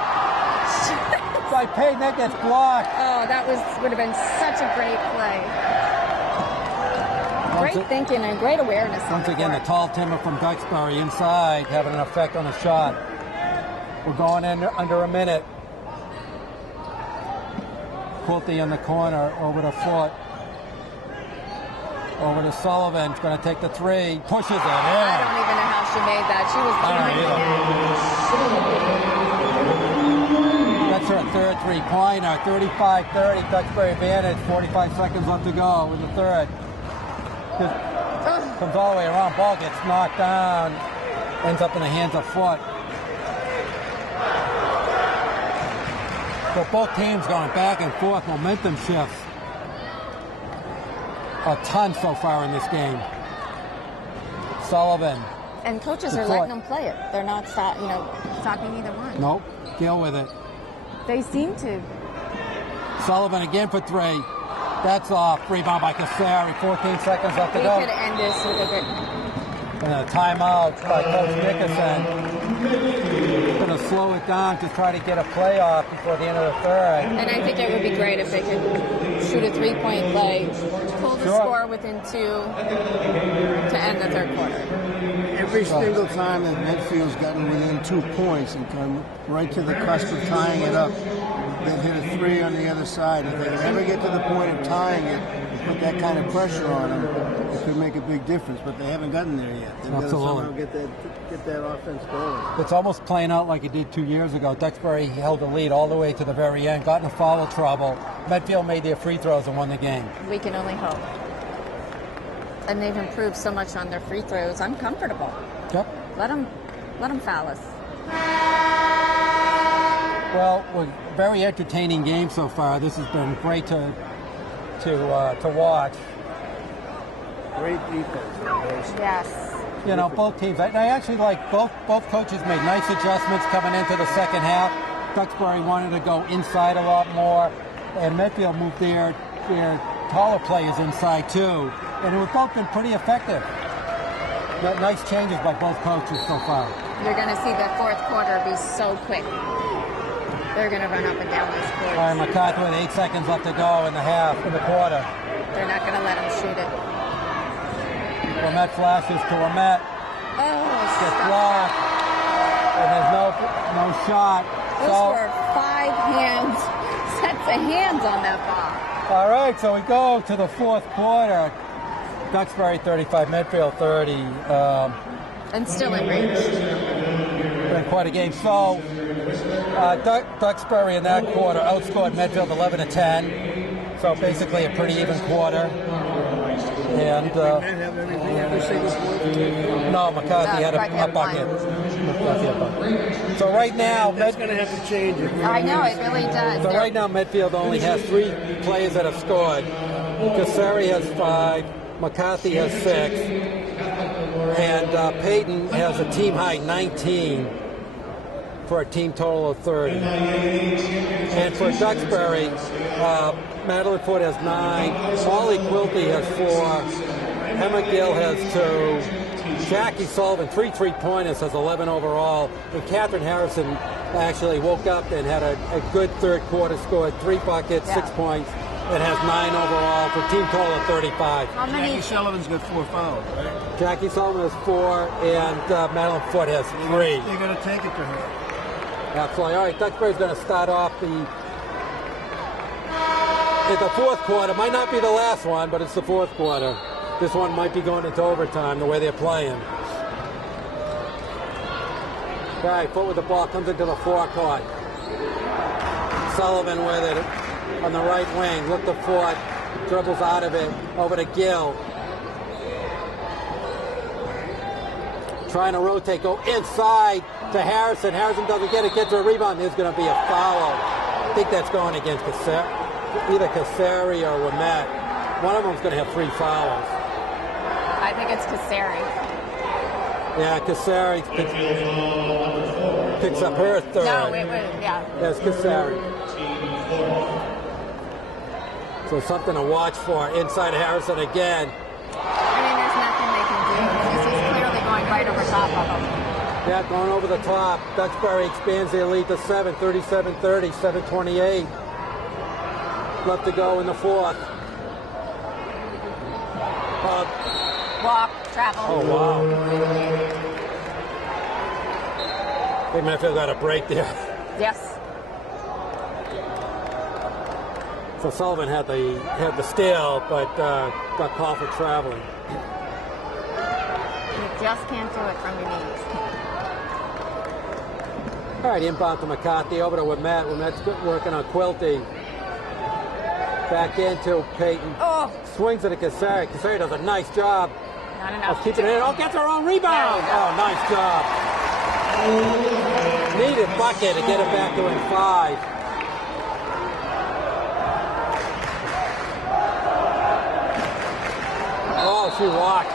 Payton. That gets blocked. Oh, that would have been such a great play. Great thinking and great awareness. Once again, the tall timber from Duxbury inside having an effect on the shot. We're going in under a minute. Quilty in the corner over to Foot. Over to Sullivan. He's going to take the 3. Pushes it in. I don't even know how she made that. She was That's her third 3-pointer. 35-30. Duxbury advantage. 45 seconds left to go in the third. Comes all the way around. Ball gets knocked down. Ends up in the hands of Foot. So both teams going back and forth. Momentum shifts. A ton so far in this game. Sullivan. And coaches are letting them play it. They're not stopping either one. Nope. Gill with it. They seem to. Sullivan again for 3. That's off. Rebound by Cassari. 14 seconds left to We go. could end this with a good. And a timeout by Coach Nickerson. Going to slow it down to try to get a playoff before the end of the third. And I think it would be great if they could shoot a 3-point play, pull the score within 2 to end the third quarter. Every single time that Medfield's gotten within 2 points and come right to the cusp of tying it up, they've hit a Duxbury on the other side. If they can ever get to the point of tying it and put that kind of pressure on them, it could make a big difference. But they haven't gotten there yet. They've got to somehow get that offense going. It's almost playing out like it did 2 years ago. Duxbury held the lead all the way to the very end, got in foul trouble. Medfield made their free throws and won the game. We can only hope. And they've improved so much on their free throws. I'm comfortable. Yep. Let them foul us. Well, a very entertaining game so far. This has been great to watch. Great defense. Yes. You know, both teams. I actually like both coaches made nice adjustments coming into the second half. Duxbury wanted to go inside a lot more, and Medfield moved their taller players inside too. And they've both been pretty effective. Nice changes by both coaches so far. You're going to see the fourth quarter be so quick. They're going to run up and down these courts. All right, McCarthy with 8 seconds left to go in the quarter. They're not going to let him shoot it. Lamette flashes to Lamette. Gets blocked. And there's no shot. Those were 5 hands, sets of hands on that ball. All right, so we go to the fourth quarter. Duxbury 35, Medfield 30. And still in range. Been quite a game. So Duxbury in that quarter outscored Medfield 11-10. So basically a pretty even quarter. And no, McCarthy had a bucket. So right now, that's going to have to change. I know, it really does. So right now, Medfield only has 3 players that have scored. Cassari has 5. McCarthy has 6. And Payton has a team high 19 for a team total of 30. And for Duxbury, Madeline Ford has 9. Molly Quilty has 4. Emma Gill has 2. Jackie Sullivan, 3 3-pointers, has 11 overall. And Catherine Harrison actually woke up and had a good third quarter, scored 3 buckets, 6 points, and has 9 overall for a team total of 35. How many? Jackie Sullivan's got 4 fouls, right? Jackie Sullivan has 4, and Madeline Ford has 3. You're going to take it to her. Absolutely. All right, Duxbury's going to start off the fourth quarter. Might not be the last one, but it's the fourth quarter. This one might be going into overtime the way they're playing. All right, Foot with the ball, comes into the forecourt. Sullivan with it on the right wing. Look to Ford, dribbles out of it, over to Gill. Trying to rotate, go inside to Harrison. Harrison doesn't get it, gets a rebound. There's going to be a foul. I think that's going against either Cassari or Ramette. One of them's going to have 3 fouls. I think it's Cassari. Yeah, Cassari picks up her third. No, it was, yeah. That's Cassari. So something to watch for. Inside Harrison again. I mean, there's nothing they can do. He's clearly going right over top of them. Yeah, going over the top. Duxbury expands their lead to 7, 37-30, 7:28. Left to go in the fourth. Walk, travel. Oh, wow. I think Medfield got a break there. Yes. So Sullivan had the steal, but got called for traveling. You just can't do it from your knees. All right, inbound to McCarthy, over to Wimette. Wimette's working on Quilty. Back into Payton. Oh. Swings it at Cassari. Cassari does a nice job Not enough. of keeping it in. Oh, gets her own rebound. Oh, nice job. Needed bucket to get it back to win 5. Oh, she walked.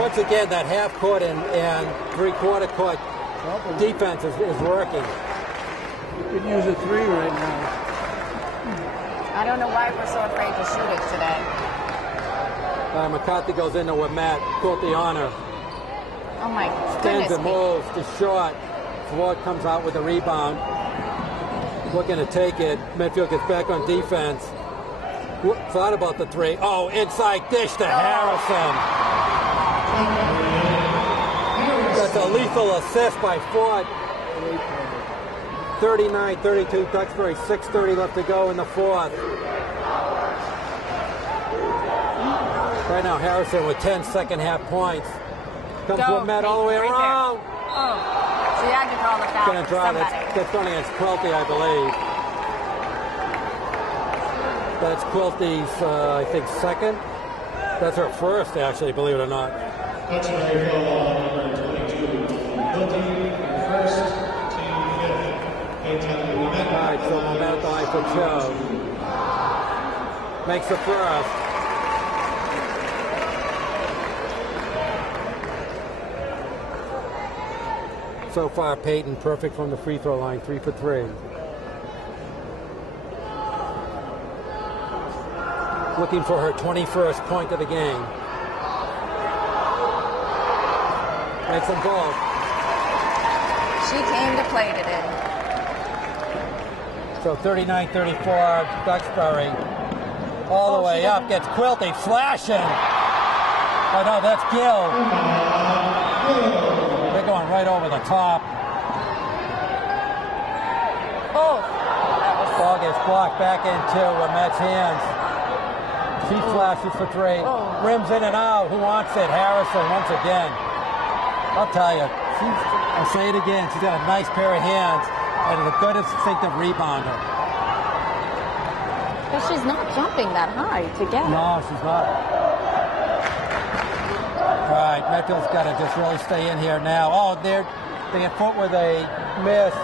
Once again, that half court and 3/4 court defense is working. You could use a 3 right now. I don't know why we're so afraid to shoot it today. McCarthy goes into Wimette. Quilty on her. Oh my Stands goodness and me. moves to short. Ford comes out with the rebound. Looking to take it. Medfield gets back on defense. Thought about the 3. Oh, inside dish to Harrison. That's a lethal assist by Ford. 39-32 Duxbury, 6:30 left to go in the fourth. Right now, Harrison with 10 second half points. Comes Go, with Matt all the way right around. there. Oh, so you had to draw the foul. Going to draw. That's going against Quilty, I believe. That's Quilty's, I think, second. That's her first, actually, believe it or not. That's very foul number 22. Quilty, first, team fifth. All right, so momentum line for Joe. Makes the first. So far, Peyton perfect from the free throw line, 3 for 3. Looking for her 21st point of the game. Makes them both. She came to play today. So 39-34, Duxbury. All the way up, gets Quilty, flashing. Oh no, that's Gill. They're going right over the top. Oh, Ball gets blocked back into Met's hands. She flashes for 3. Oh. Rims in and out. Who wants it? Harrison once again. I'll tell you. I'll say it again. She's got a nice pair of hands and a good instinctive rebounder. but she's not jumping that high to get it. No, she's not. All right, Medfield's got to just really stay in here now. Oh, they get foot with a miss.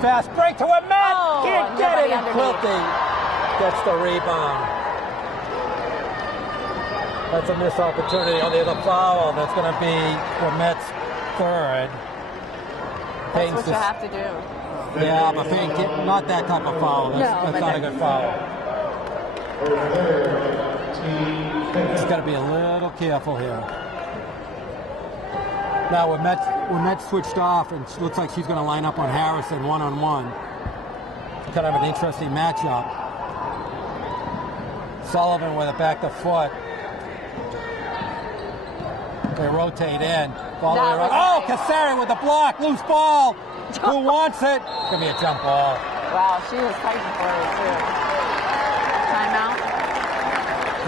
Fast break to a Met. Oh, Can't get it. And underneath. Quilty gets the rebound. That's a missed opportunity. Oh, there's a foul. That's going to be for Met's third. That's what you have to do. Yeah, but Peyton, not that type of foul. That's not a good foul. He's got to be a little careful here. Now, when Met switched off, and it looks like she's going to line up on Harrison one-on-one. It's kind of an interesting matchup. Sullivan with it back to foot. They rotate in. All the way around. Oh, Casari with the block. Loose ball. Who wants it? It's going to be a jump ball. Wow, she was fighting for it, too. Timeout?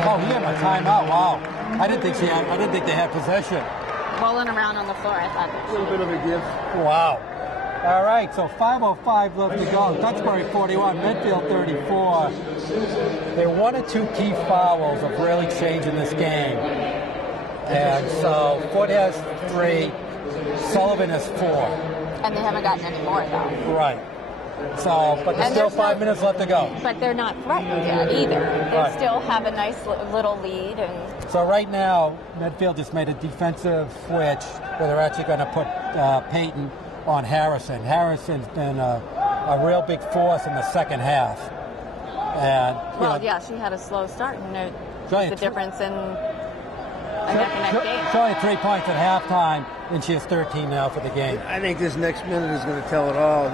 Oh, he had a timeout. Wow. I didn't think they had possession. Rolling around on the floor, I thought. A little bit of a gift. Wow. All right, so 5:05 left to go. Duxbury 41, Medfield 34. There are 1 or 2 key fouls of really changing this game. And so Foote has 3, Sullivan has 4. And they haven't gotten any more, though. Right. So, but there's still 5 minutes left to go. But they're not threatened yet either. They Right. still have a nice little lead. And So right now, Medfield just made a defensive switch where they're actually going to put Peyton on Harrison. Harrison's been a real big force in the second half. And yeah, she had a slow start, and it Right. the difference in a neck-and-neck game. She only had 3 points at halftime, and she has 13 now for the game. I think this next minute is going to tell it all.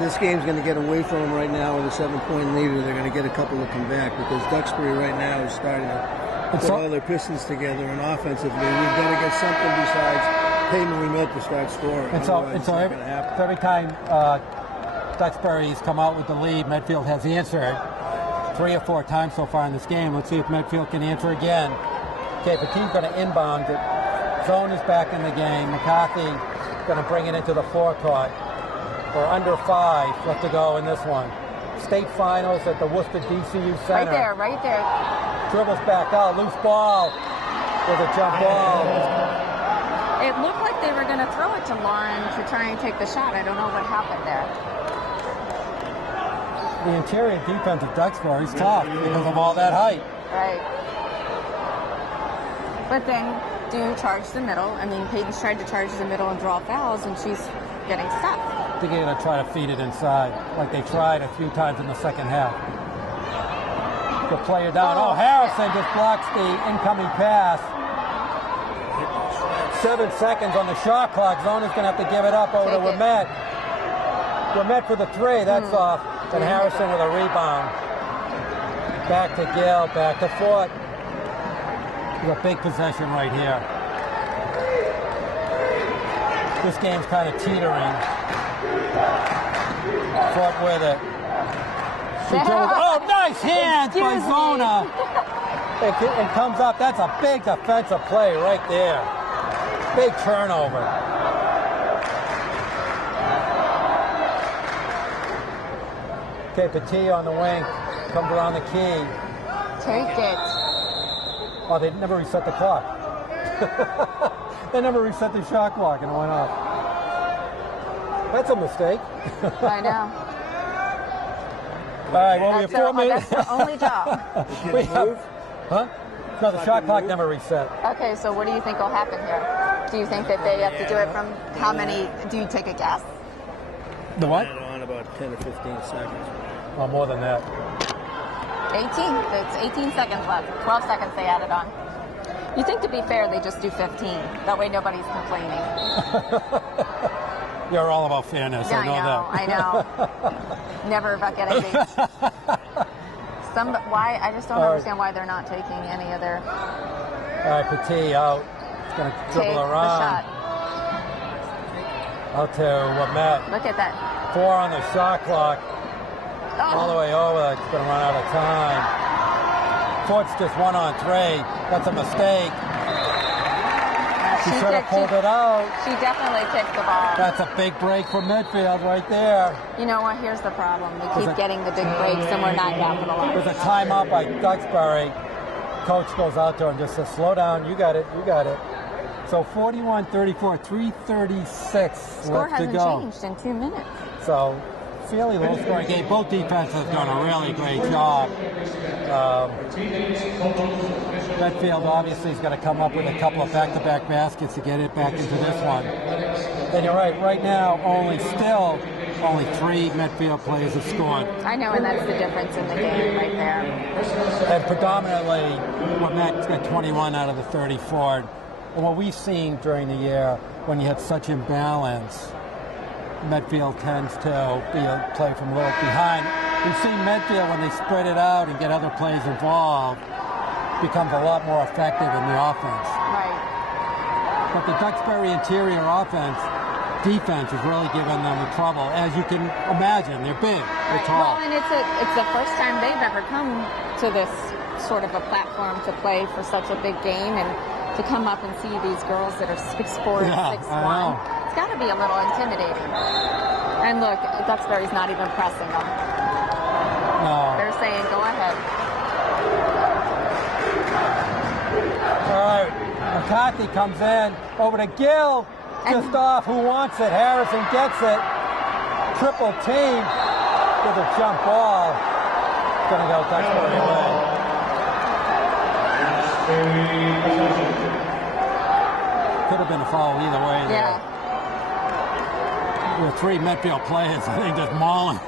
This game's going to get away from them right now with a 7-point lead, or they're going to get a couple to come back, because Duxbury right now is starting to put all their pistons together, and offensively, we've got to get something besides Peyton Ouimet to start scoring. And so Otherwise, it's not gonna happen. every time Duxbury's come out with the lead, Medfield has answered 3 or 4 times so far in this game. Let's see if Medfield can answer again. Okay, the team's going to inbound it. Zone is back in the game. McCarthy going to bring it into the forecourt. We're under 5 left to go in this one. State finals at the Worcester DCU Center. Right there. Dribbles back out, loose ball. There's a jump ball. It looked like they were going to throw it to Lauren to try and take the shot. I don't know what happened there. The interior defense of Duxbury is tough because of all that height. Right. But then, do you charge the middle? I mean, Peyton's tried to charge the middle and draw fouls, and she's getting stuck. I think they're going to try to feed it inside, like they tried a few times in the second half. The player down. Oh, Harrison just blocks the incoming pass. 7 seconds on the shot clock. Zona's going to have to give it up over to Ouimet. Ouimet for the 3. That's off. And Harrison with a rebound. Back to Gill. Back to Foote. A big possession right here. This game's kind of teetering. Fought with it. She drove, oh, nice hands by Excuse me. Zona. It comes up. That's a big defensive play right there. Big turnover. Okay, Petit on the wing. Comes around the key. Take it. Oh, they never reset the clock. They never reset the shot clock and it went off. That's a mistake. I know. All right, well, we have 4 minutes. That's the only job. We have, huh? No, the shot clock never reset. Okay, so what do you think will happen here? Do you think that they have to do it from how many? Do you take a guess? The what? On about 10 or 15 seconds. Oh, more than that. 18. It's 18 seconds left. 12 seconds they added on. You think to be fair, they just do 15. That way nobody's complaining. You're all about fairness. I know that. I know. Never about getting beat. Why? I just don't understand why they're not taking any other. All right, Petit out. He's going to dribble around. The shot. Out to Wamet. Look at that. 4 on the shot clock. All the way over. It's going to run out of time. Foot's just 1 on 3. That's a mistake. She should have pulled it out. She definitely kicked the ball. That's a big break for Medfield right there. You know what? Here's the problem. We keep getting the big breaks and we're not capitalizing. There's a timeout by Duxbury. Coach goes out there and just says, slow down. You got it. You got it. So 41-34, 3:36 Score left to go. hasn't changed in 2 minutes. So fairly low scoring game. Both defenses have done a really great job. Medfield obviously is going to come up with a couple of back-to-back baskets to get it back into this one. And you're right. Right now, only 3 Medfield players have scored. I know, and that's the difference in the game right there. And predominantly, Med's got 21 out of the 34. And what we've seen during the year, when you have such imbalance, Medfield tends to play from a little behind. We've seen Medfield, when they spread it out and get other players involved, becomes a lot more effective in the offense. Right. But the Duxbury interior defense is really giving them the trouble. As you can imagine, they're big, they're tall. Well, and it's the first time they've ever come to this sort of a platform to play for such a big game, and to come up and see these girls that are 6'4" and 6'1". It's got to be a little intimidating. And look, Duxbury's not even pressing them. No. They're saying, go ahead. All right, McCarthy comes in, over to Gill, just off, who wants it? Harrison gets it, triple team, with a jump ball. Gonna go Duxbury away. Could have been a foul either way there. Yeah. With 3 Medfield players, I think just mauling.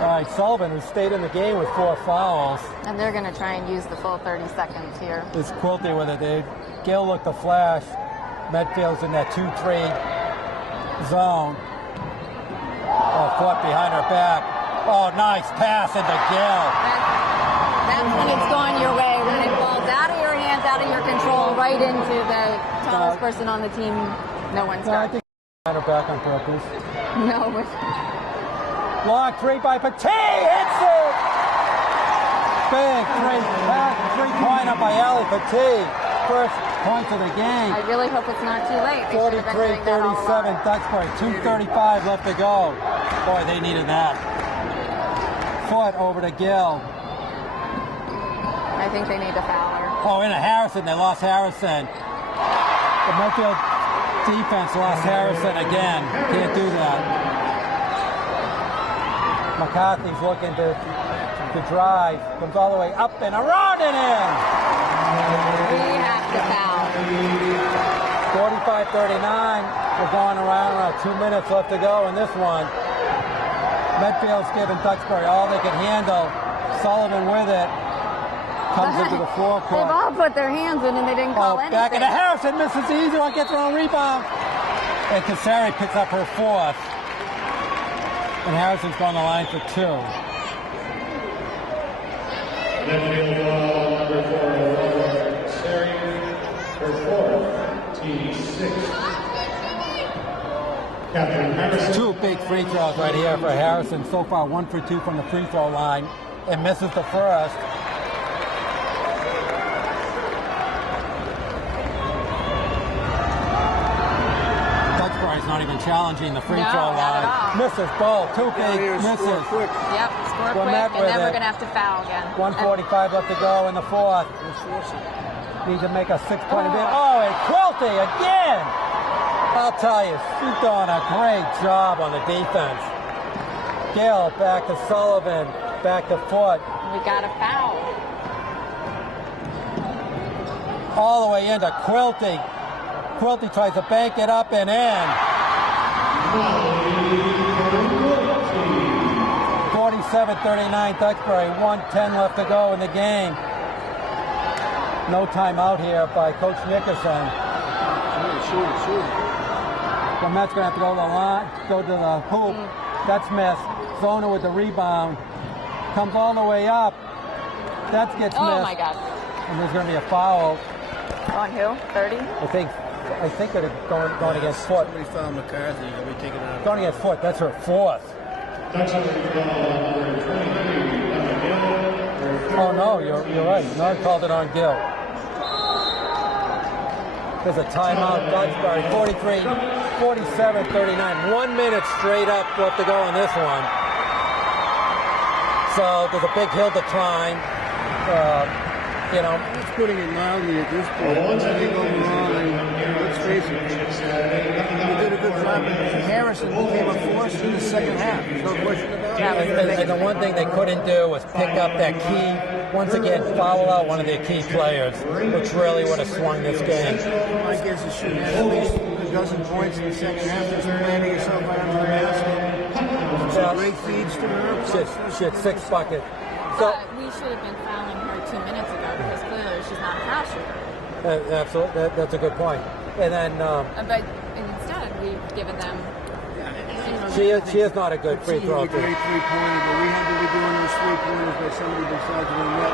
All right, Sullivan, who stayed in the game with 4 fouls. And they're going to try and use the full 30 seconds here. Is Quilty with it. Gill looked to flash. Medfield's in that 2-3 zone. Oh, foot behind her back. Oh, nice pass into Gill. That's when it's going your way, when it falls out of your hands, out of your control, right into the tallest person on the team. No one's I think behind her back on purpose. No. Long 3 by Petit, hits it! Big 3-pointer by Ali Petit. First point of the game. I really hope it's not too late. 43-37, Duxbury, 2:35 left to go. Boy, they needed that. Foot over to Gill. I think they need to foul her. Oh, into Harrison. They lost Harrison. The Medfield defense lost Harrison again. Can't do that. McCarthy's looking to drive. Comes all the way up and around and in. We have to foul. 45-39. We're going around 2 minutes left to go in this one. Medfield's giving Duxbury all they can handle. Sullivan with it. Comes into the forecourt. They've all put their hands in and they didn't call anything. Back into Harrison, misses the easy one, gets her own rebound. And Cassari picks up her 4th. And Harrison's going to the line for 2. Medfield foul number 4, Cassari, her 4th, T6. Captain Harrison. Two big free throws right here for Harrison. So far, 1 for 2 from the free throw line, and misses the first. Duxbury's not even challenging the free No, throw not at line. all. Misses both. Two big Here, score misses. quick. Yep, score Well, quick, Matt and with then we're it. going to have to foul again. 1:45 left to go in the fourth. Let's force it. Need to make a 6-point bid. Oh, and Quilty again! I'll tell you, she's doing a great job on the defense. Gill back to Sullivan, back to Foot. We got a foul. All the way into Quilty. Quilty tries to bank it up and in. 47-39 Duxbury, 1:10 left to go in the game. No timeout here by Coach Nickerson. Shoot. The Mets going to have to go to the line, go to the hoop. That's missed. Zona with the rebound. Comes all the way up. That gets missed. Oh, my God. And there's going to be a foul. On who? 30? I think they're going against Foot. Somebody found McCarthy. He'll be taken out. Going against Foot. That's her fourth. Oh, no, you're right. No, called it on Gill. There's a timeout. Duxbury, 47-39. 1 minute straight up left to go on this one. So there's a big hill to climb. It's putting it mildly at this point. I think overall, let's face it, we did a good job. And Harrison became a force in the second half. There's no question about it. And the one thing they couldn't do was pick up that key, once again, foul out one of their key players, which really would have swung this game. My guess is she had at least a dozen points in the second half, just planting herself out under the basket. Some great feeds to her. She had 6 buckets. So, We should have been fouling her 2 minutes ago because clearly she's not a foul shooter. absolutely, that's a good point. And then But instead, we've given them. she is not a good free throw. A great three-pointer, but we had to be doing those three-pointers by somebody besides the net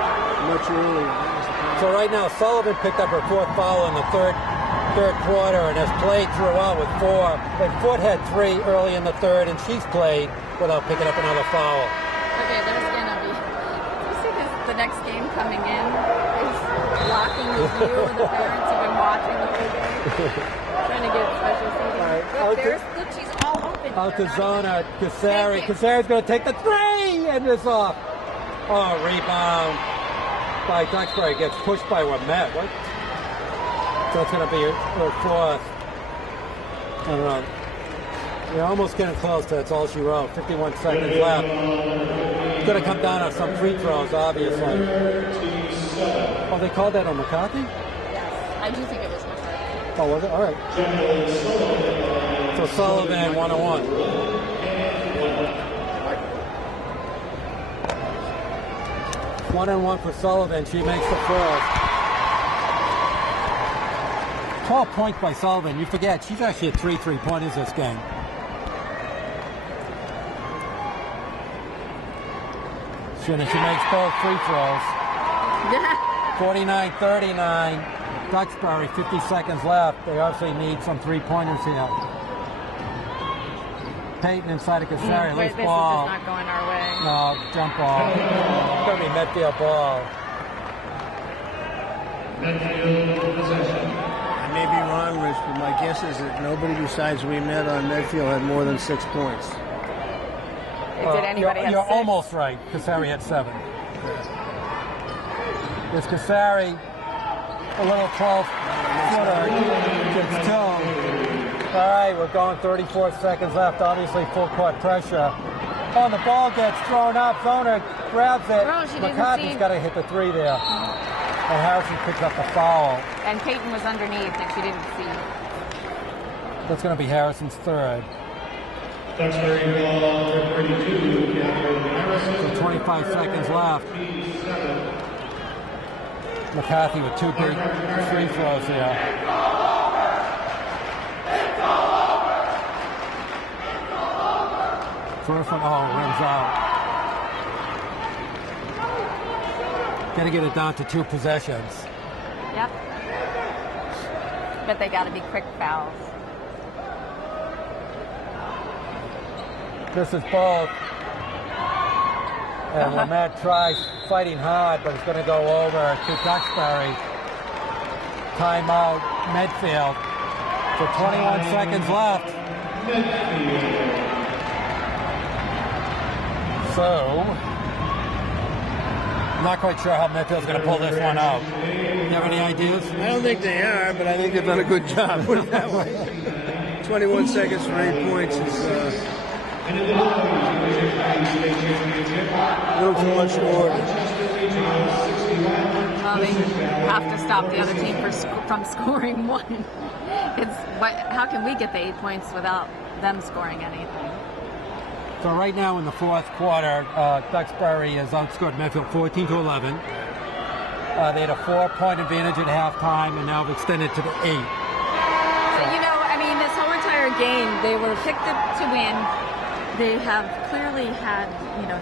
much earlier. That was the problem. So right now, Sullivan picked up her 4th foul in the third quarter and has played throughout with 4. But Foot had 3 early in the third, and she's played without picking up another foul. Okay, there's going to be. You see this, the next game coming in is blocking the view of the parents who've been watching the whole game. Trying to get special seating. Right. Look, she's all open. Out to They're not Zona, even Casari. taking. Casari's going to take the 3 and it's off. Oh, rebound by Duxbury. Gets pushed by Wamet. What? So it's going to be her 4th. I don't know. You're almost getting close to that's all she wrote. 51 seconds left. It's going to come down on some free throws, obviously. Oh, they called that on McCarthy? Yes, I do think it was McCarthy. Oh, was it? All right. So Sullivan, 1-on-1. One-on-one for Sullivan. She makes the first. 12 points by Sullivan. You forget, she's actually had 3 3-pointers this game. She makes both free throws. 49-39. Duxbury, 50 seconds left. They obviously need some 3-pointers here. Peyton inside of Casari. Loose This ball. is just not going our way. No, jump ball. It's going to be Medfield ball. I may be wrong, Rich, but my guess is that nobody besides we met on Medfield had more than 6 points. Did anybody have You're 6? almost right. Casari had 7. There's Casari, a little 12-footer. Gets 2. All right, we're going 34 seconds left. Obviously, full court pressure. Oh, and the ball gets thrown up. Zona grabs it. Well, she didn't McCarthy's see. got to hit the 3 there. And Harrison picks up the foul. And Peyton was underneath, and she didn't see. That's going to be Harrison's 3rd. Duxbury ball, 32, Captain Harrison. So 25 seconds left. McCarthy with 2 big free throws here. First one, rims out. Got to get it down to 2 possessions. Yep. But they got to be quick fouls. Misses both. And Lamette tries fighting hard, but it's going to go over to Duxbury. Timeout, Medfield. So 21 seconds left. So, I'm not quite sure how Medfield's going to pull this one out. You have any ideas? I don't think they are, but I think they've done a good job. Put it that way. 21 seconds for 8 points is a little too much to order. Well, they have to stop the other team from scoring one. How can we get the 8 points without them scoring anything? So right now in the fourth quarter, Duxbury has outscored Medfield 14-11. They had a 4-point advantage at halftime, and now have extended to the 8. This whole entire game, they were picked up to win. They have clearly had,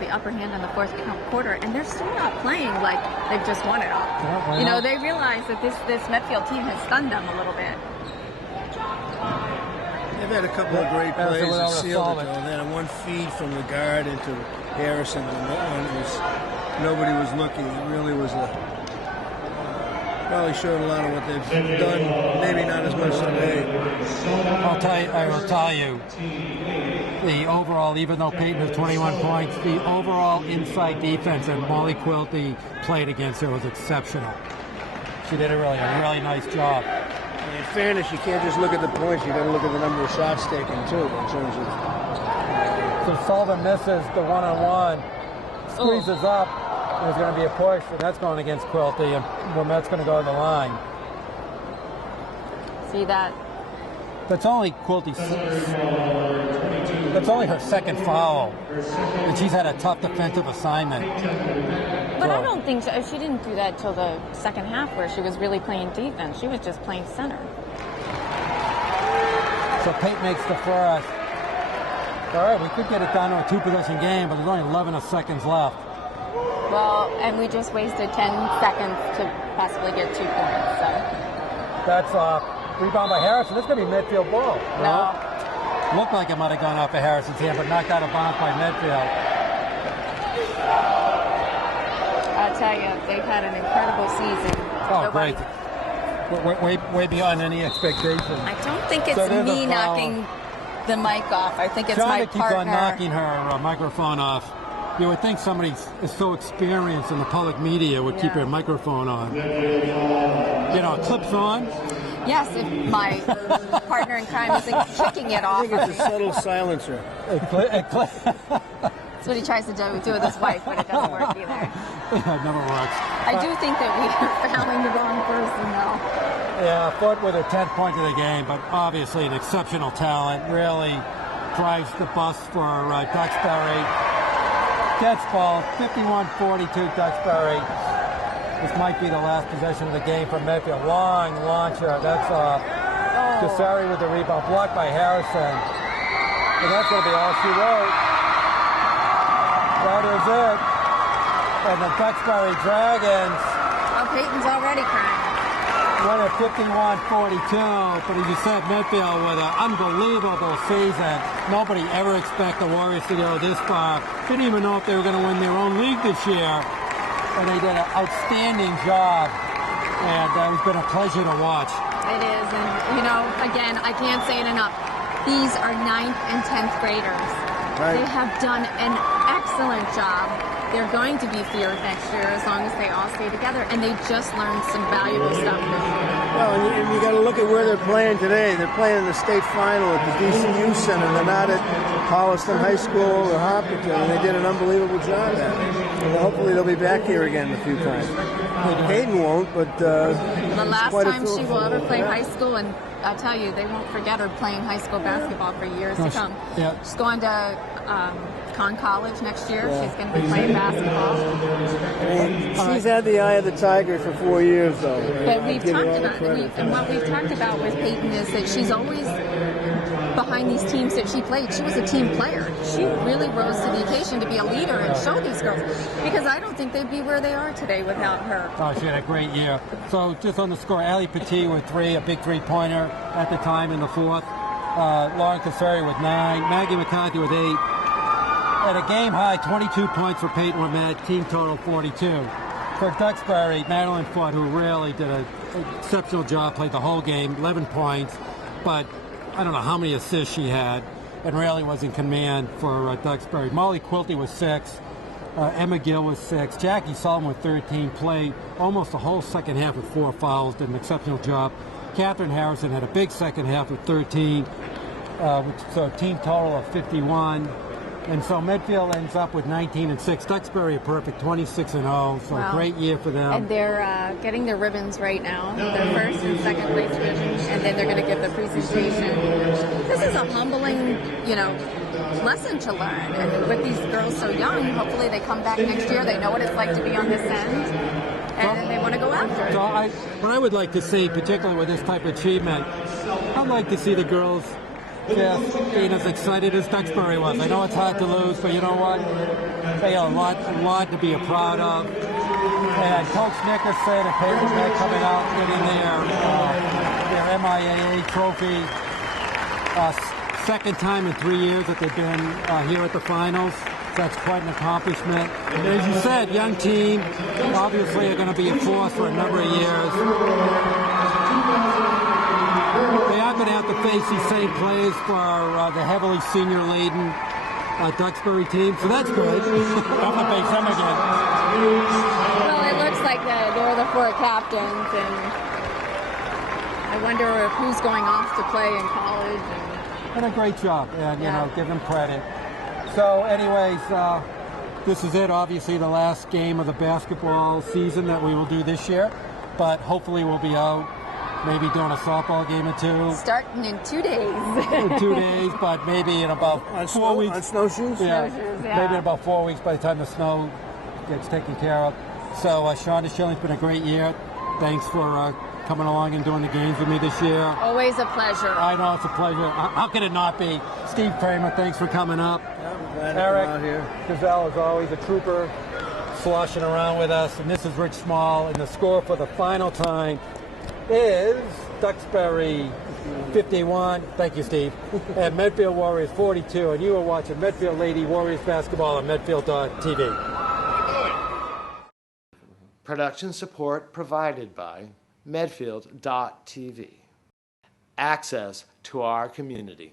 the upper hand in the fourth quarter, and they're still not playing like they've just won it all. They realize that this Medfield team has stunned them a little bit. They've had a couple of great plays that sealed it, though. They had one feed from the guard into Harrison, and that one nobody was looking. It really was probably showed a lot of what they've done, maybe not as much today. I will tell you, the overall, even though Peyton has 21 points, the overall inside defense that Molly Quilty played against her was exceptional. She did a really nice job. In fairness, you can't just look at the points, you got to look at the number of shots taken too, in terms of. So Sullivan misses the one-on-one, squeezes up. There's going to be a push, and that's going against Quilty, and Lamette's going to go to the line. See that? That's only Quilty's. That's only her second foul, and she's had a tough defensive assignment. But I don't think so. She didn't do that till the second half, where she was really playing defense. She was just playing center. So Pate makes the first. All right, we could get it down to a two-possession game, but there's only 11 seconds left. Well, and we just wasted 10 seconds to possibly get 2 points. So that's rebound by Harrison. This is going to be Medfield ball. No. Looked like it might have gone off of Harrison's hand, but knocked out of bounds by Medfield. I'll tell you, they've had an incredible season. Oh, great. Way beyond any expectation. I don't think it's me knocking the mic off. I think it's my keeps partner. on knocking her microphone off. You would think somebody is so experienced in the public media would keep her microphone on. It clips on. Yes, if my partner in crime isn't kicking it off. I think it's a subtle silencer. That's what he tries to do with his wife, but it doesn't work either. It never works. I do think that we are fouling the wrong person, though. Yeah, Foote with her 10th point of the game, but obviously an exceptional talent. Really drives the bus for Duxbury. Gets ball, 51-42 Duxbury. This might be the last possession of the game for Medfield. Long launcher. That's Duxbury with the rebound, blocked by Harrison. And that's going to be all she wrote. That is it. And the Duxbury Dragons. Oh, Peyton's already crying. Won at 51-42, but as you said, Medfield with an unbelievable season. Nobody ever expected the Warriors to go this far. Didn't even know if they were going to win their own league this year. And they did an outstanding job, and it's been a pleasure to watch. It is, and again, I can't say it enough. These are 9th and 10th graders. Right. They have done an excellent job. They're going to be feared next year as long as they all stay together, and they just learned some valuable stuff this year. Well, and you got to look at where they're playing today. They're playing in the state final at the DCU Center. They're not at Holliston High School or Hopkinton, and they did an unbelievable job at it. And hopefully they'll be back here again a few times. Hayden won't, but the last time she will ever play high school, and I'll tell you, they won't forget her playing high school basketball for years to come. Yeah. She's going to Conn College next year. Yeah. She's going to be playing basketball. She's had the eye of the tiger for 4 years, though. But we've talked about and what we've talked about with Peyton is that she's always behind these teams that she played. She was a team player. She really rose to the occasion to be a leader and show these girls, because I don't think they'd be where they are today without her. Oh, she had a great year. So just on the score, Ali Petit with 3, a big three-pointer at the time in the fourth. Lauren Cassari with 9, Maggie McCarthy with 8, And a game high, 22 points for Peyton Lamet, team total 42. For Duxbury, Madeline Ford, who really did an exceptional job, played the whole game, 11 points, but I don't know how many assists she had, and really was in command for Duxbury. Molly Quilty was 6. Emma Gill was 6. Jackie Sullivan with 13, played almost the whole second half with 4 fouls, did an exceptional job. Catherine Harrison had a big second half with 13, so a team total of 51. And so Medfield ends up with 19-6. Duxbury a perfect 26-0, so Wow. a great year for them. And they're getting their ribbons right now, their first and second place ribbons, and then they're going to give the presentation. This is a humbling, lesson to learn. And with these girls so young, hopefully they come back next year. They know what it's like to be on this end, and they want to go after it. So what I would like to see, particularly with this type of achievement, I'd like to see the girls just being as excited as Duxbury was. I know it's hard to lose, but you know what? They have a lot to be proud of. And Coach Nickerson and Peyton Beck coming out getting their MIAA trophy. Second time in 3 years that they've been here at the finals. So that's quite an accomplishment. And as you said, young team, obviously are going to be a force for a number of years. They are going to have to face these same players for the heavily senior-laden Duxbury team, so that's good. Have to face them again. Well, it looks like they're the 4 captains, and I wonder who's going off to play in college. Did a great job, and give them credit. So, anyways, this is it. Obviously, the last game of the basketball season that we will do this year, but hopefully we'll be out. Maybe doing a softball game or 2. Starting in 2 days. In 2 days, but maybe in about 4 weeks. On snowshoes? Yeah. Snowshoes, yeah. Maybe in about 4 weeks by the time the snow gets taken care of. So, Shonda Schilling's been a great year. Thanks for coming along and doing the games with me this year. Always a pleasure. I know, it's a pleasure. How could it not be? Steve Kramer, thanks for coming up. Yeah, I'm glad to Eric come out here. Gazelle is always a trooper, sloshing around with us. And this is Rich Small, and the score for the final time is Duxbury 51, thank you, Steve, and Medfield Warriors 42, and you are watching Medfield Lady Warriors basketball on Medfield.tv. Production support provided by Medfield.tv. Access to our community.